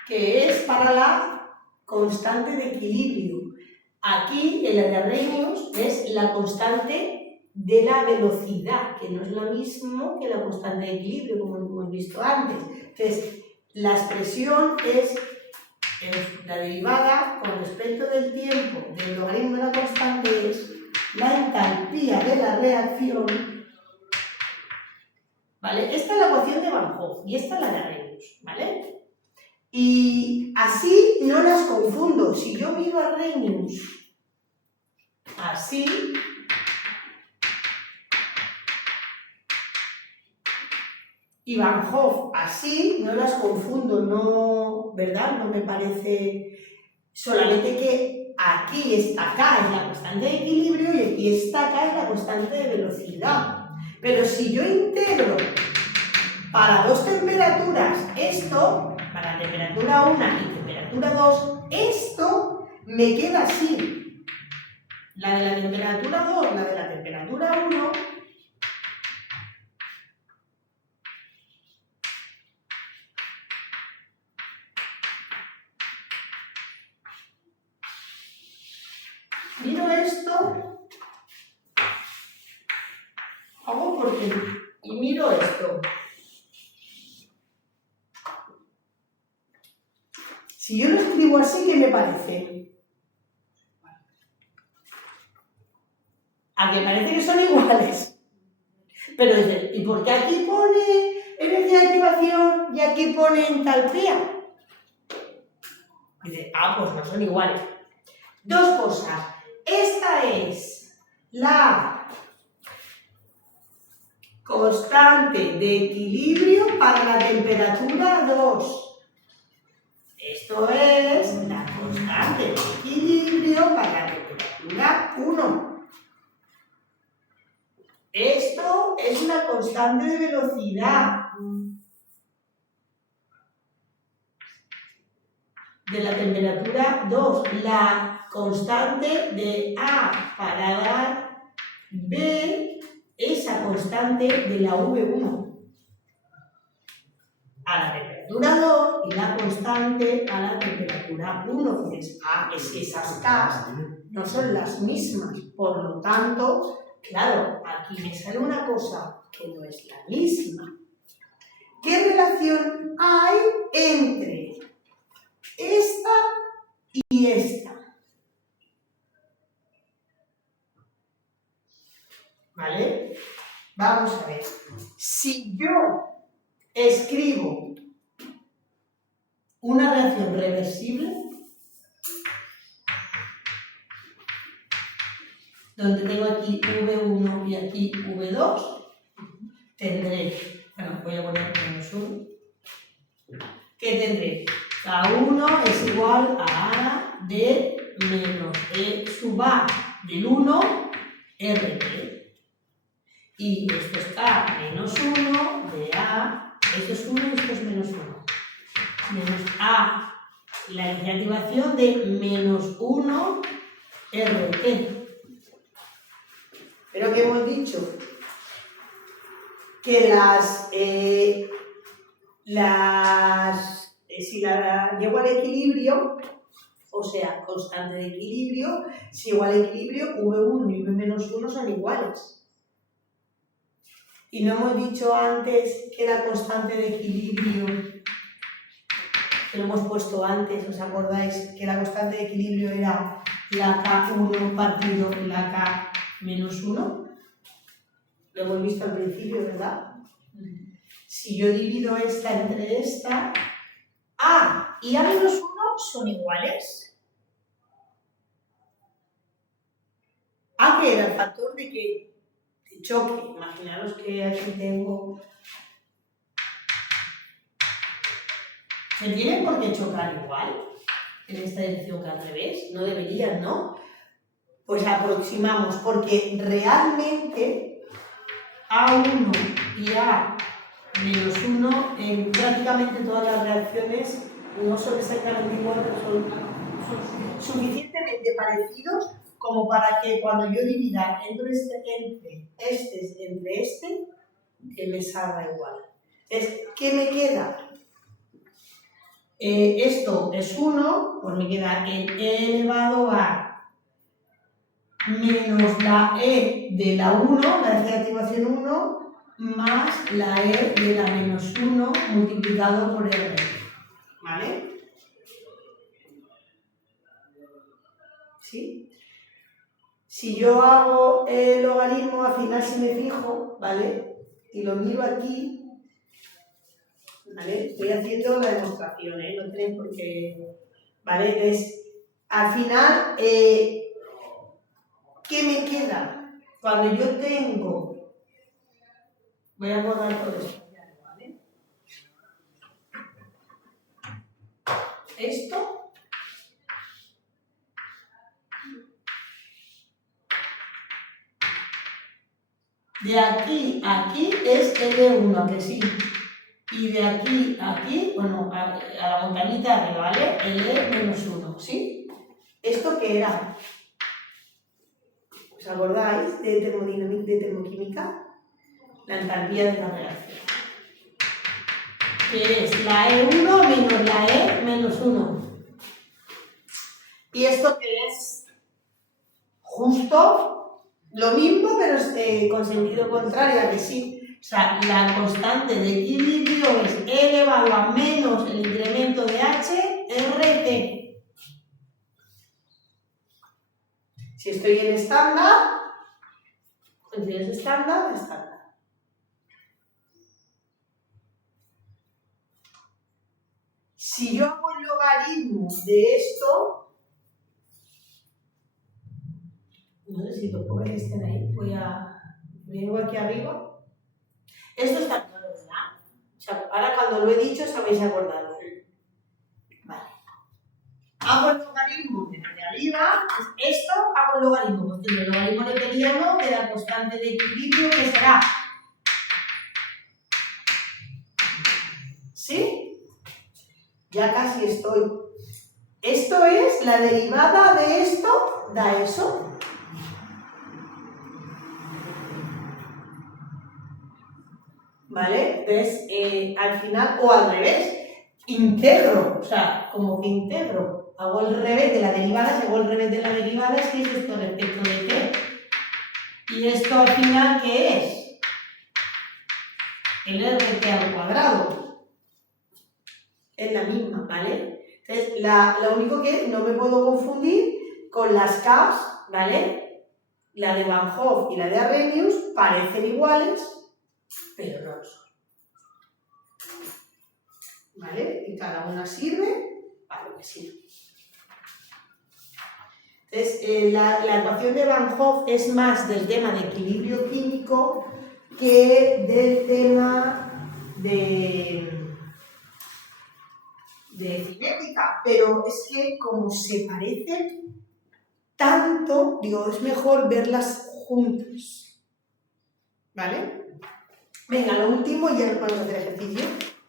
Que es para la constante de equilibrio. Aquí, en la de Arrhenius, es la constante de la velocidad, que no es lo mismo que la constante de equilibrio, como hemos visto antes. Entonces, la expresión es la derivada con respecto del tiempo del logaritmo de la constante es la entalpía de la reacción. ¿Vale? Esta es la ecuación de Van Hoff y esta es la de Arrhenius, ¿vale? Y así no las confundo. Si yo miro a Arrhenius así, y Van Hoff así, no las confundo, no, ¿verdad? No me parece, solamente que aquí esta K es la constante de equilibrio y aquí esta K es la constante de velocidad. Pero si yo integro para dos temperaturas esto, para temperatura 1 y temperatura 2, esto me queda así. La de la temperatura 2, la de la temperatura 1, miro esto, hago por qué, y miro esto. Si yo lo escribo así, ¿qué me parece? A que parece que son iguales. Pero dice, ¿y por qué aquí pone energía de activación y aquí pone entalpía? Dice, pues no son iguales. Dos cosas. Esta es la constante de equilibrio para la temperatura 2. Esto es la constante de equilibrio para la temperatura 1. Esto es una constante de velocidad de la temperatura 2. La constante de A para dar B, esa constante de la V1 a la temperatura 2 y la constante a la temperatura 1. Dices, es que esas K no son las mismas, por lo tanto, claro, aquí me sale una cosa que no es la misma. ¿Qué relación hay entre esta y esta? ¿Vale? Vamos a ver. Si yo escribo una reacción reversible, donde tengo aquí V1 y aquí V2, tendré, bueno, voy a poner -1, que tendré K1 es igual a A de menos E sub A del 1 RT. Y esto es K menos 1 de A, esto es 1 y esto es menos 1. Menos A, la energía de activación de menos 1 RT. Pero que hemos dicho que si la llevo al equilibrio, o sea, constante de equilibrio, si llevo al equilibrio, V1 y V-1 son iguales. Y no hemos dicho antes que la constante de equilibrio, que lo hemos puesto antes, ¿os acordáis? Que la constante de equilibrio era la K1 partido la K menos 1. Lo hemos visto al principio, ¿verdad? Si yo divido esta entre esta, A y A menos 1 son iguales. A que era el factor de choque. Imaginaros que aquí tengo... ¿Se tienen por qué chocar igual en esta dirección que al revés? No deberían, ¿no? pues aproximamos, porque realmente A1 y A-1 en prácticamente todas las reacciones no son exactamente iguales, pero son suficientemente parecidos como para que cuando yo divida entre este, que me salga igual. Entonces, ¿qué me queda? Esto es 1, pues me queda el e elevado a menos la e de la 1, la energía de activación 1, más la e de la menos 1 multiplicado por r. ¿Vale? ¿Sí? Si yo hago el logaritmo, al final si me fijo, ¿vale? Y lo miro aquí, ¿vale? Estoy haciendo la demostración, ¿eh? No tenéis por qué... ¿Vale? Entonces, al final, ¿qué me queda? Cuando yo tengo... Voy a borrar todo esto, ¿vale? Esto... De aquí a aquí es L1, que sí. Y de aquí a aquí, bueno, a la montañita arriba, ¿vale? L-1, ¿sí? ¿Esto qué era? ¿Os acordáis de termodinámica, de termoquímica? La entalpía de la reacción. Que es la E1 menos la E-1. ¿Y esto qué es? Justo lo mismo, pero con sentido contrario, ¿a que sí? O sea, la constante de equilibrio es E elevado a menos el incremento de H, RT. Si estoy en estándar, condiciones estándar, estándar. Si yo hago el logaritmo de esto, no sé si los pobres estén ahí, vengo aquí arriba. Esto está claro, ¿verdad? O sea, ahora cuando lo he dicho os habéis acordado. Vale. Hago el logaritmo de arriba, esto hago el logaritmo, pues tengo el logaritmo neperiano de la constante de equilibrio que será. ¿Sí? Ya casi estoy. Esto es la derivada de esto, da eso. ¿Vale? Entonces, al final, o al revés, integro, o sea, como que integro, hago el revés de la derivada, si hago el revés de la derivada, es que es esto respecto de qué. Y esto al final, ¿qué es? El RT al cuadrado. Es la misma, ¿vale? Entonces, lo único que no me puedo confundir con las Ks, ¿vale? La de Van Hoff y la de Arrhenius parecen iguales, pero no lo son. ¿Vale? Y cada una sirve para lo que sirve. Entonces, la ecuación de Van Hoff es más del tema de equilibrio químico que del tema de cinética, pero es que como se parecen tanto, digo, es mejor verlas juntas. ¿Vale? Venga, lo último, ya nos podemos hacer ejercicio,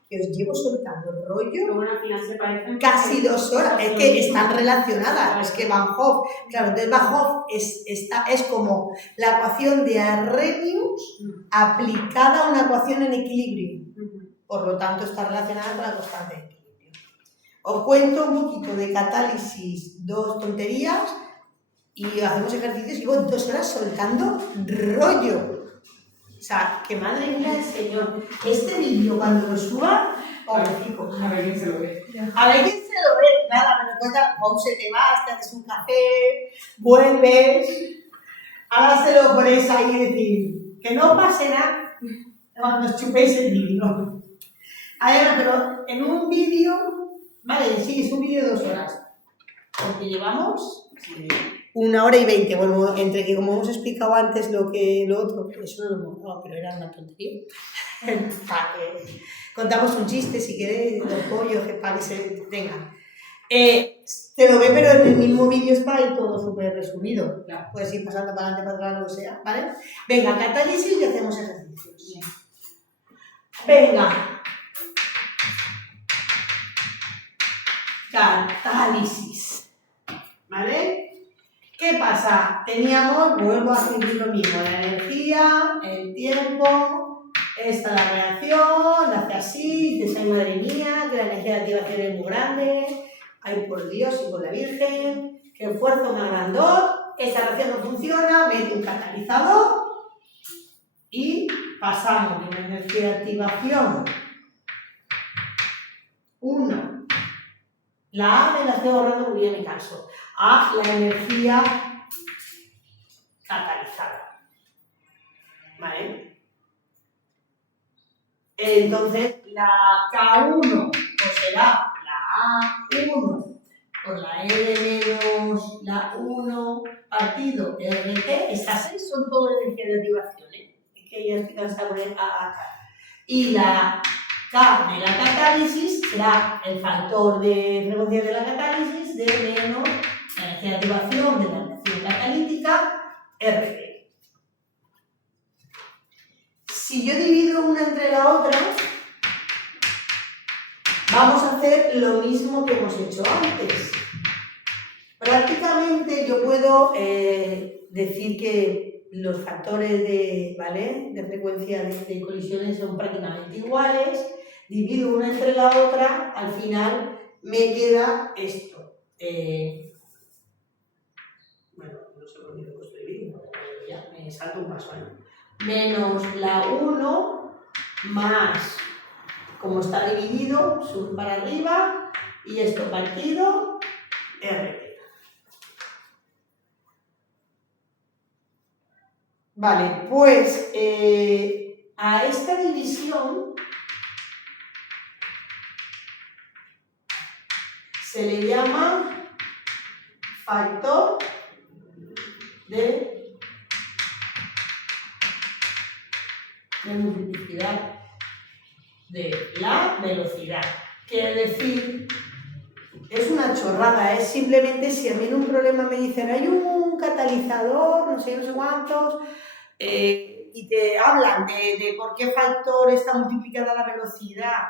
que os llevo soltando el rollo. Pero bueno, al final se parecen. Casi 2 horas, es que están relacionadas, es que Van Hoff, claro, entonces Van Hoff es como la ecuación de Arrhenius aplicada a una ecuación en equilibrio, por lo tanto está relacionada con la constante de equilibrio. Os cuento un poquito de catálisis, 2 tonterías, y hacemos ejercicios y llevo 2 horas soltando rollo. O sea, que madre mía del Señor, este vídeo cuando lo suba, pobrecito. A ver quién se lo ve. A ver quién se lo ve. Nada, me recuerda, Pause, te vas, te haces un café, vuelves, hágaselo por esa y decir, que no pase nada cuando os chupéis el vídeo. A ver, pero en un vídeo, vale, sí, es un vídeo de 2 horas, porque llevamos 1 hora y 20, bueno, entre que como hemos explicado antes lo otro, eso no lo hemos dado, pero era una tontería. Contamos un chiste, si queréis, los pollos, para que se tengan. Te lo ve, pero en el mismo vídeo está ahí todo súper resumido. Claro. Puedes ir pasando para adelante, para atrás, lo que sea, ¿vale? Venga, catálisis y hacemos ejercicios. Venga. Catálisis. ¿Vale? ¿Qué pasa? Teníamos, vuelvo a escribir lo mismo, la energía, el tiempo, esta la reacción, hace así, dices, ay madre mía, que la energía de activación es muy grande, ay por Dios y por la Virgen, que esfuerzo más grandot, esa reacción no funciona, mete un catalizador y pasamos de una energía de activación 1, la A me la estoy ahorrando porque yo me canso, a la energía catalizada. ¿Vale? Entonces, la K1 pues será la A1 por la R menos la 1 partido RT. Estas 6 son todas energías de activación, ¿eh? Es que ya estoy cansada de poner A acá. Y la K de la catálisis será el factor de frecuencia de la catálisis de menos la energía de activación de la reacción catalítica RT. Si yo divido una entre la otra, vamos a hacer lo mismo que hemos hecho antes. Prácticamente yo puedo decir que los factores de frecuencia de colisiones son prácticamente iguales, divido una entre la otra, al final me queda esto. Bueno, no sé por qué lo he puesto dividido, ya me salto un paso, ¿eh? Menos la 1 más, como está dividido, sub para arriba y esto partido RT. Vale, pues a esta división se le llama factor de multiplicidad de la velocidad. Quiere decir, es una chorrada, es simplemente si a mí en un problema me dicen hay un catalizador, no sé cuántos, y te hablan de por qué factor está multiplicada la velocidad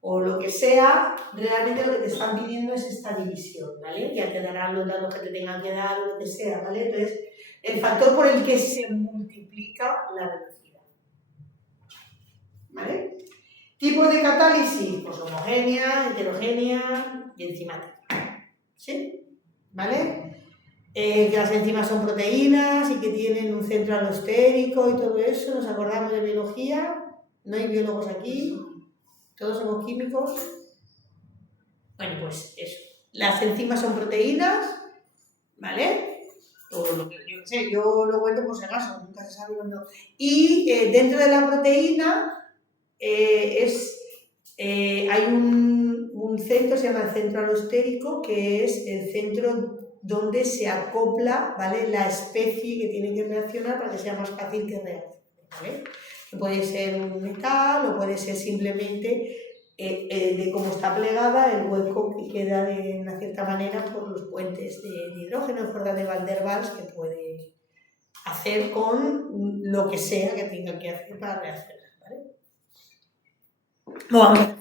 o lo que sea, realmente lo que te están pidiendo es esta división, ¿vale? Ya te darán los datos que te tengan que dar o lo que sea, ¿vale? Entonces, el factor por el que se multiplica la velocidad. ¿Vale? Tipo de catálisis, pues homogénea, heterogénea y enzimática. ¿Sí? ¿Vale? Que las enzimas son proteínas y que tienen un centro alostérico y todo eso. ¿Nos acordamos de biología? ¿No hay biólogos aquí? ¿Todos somos químicos? Bueno, pues eso. Las enzimas son proteínas, ¿vale? O lo que yo sé, yo lo cuento por si acaso, nunca se sabe cuándo. Y dentro de la proteína hay un centro, se llama el centro alostérico, que es el centro donde se acopla, ¿vale?, la especie que tiene que reaccionar para que sea más fácil que reaccione, ¿vale? Que puede ser un metal o puede ser simplemente de cómo está plegada, el hueco que queda de una cierta manera por los puentes de hidrógeno en forma de Van der Waals que puede hacer con lo que sea que tenga que hacer para reaccionar, ¿vale? Lo vamos a hacer.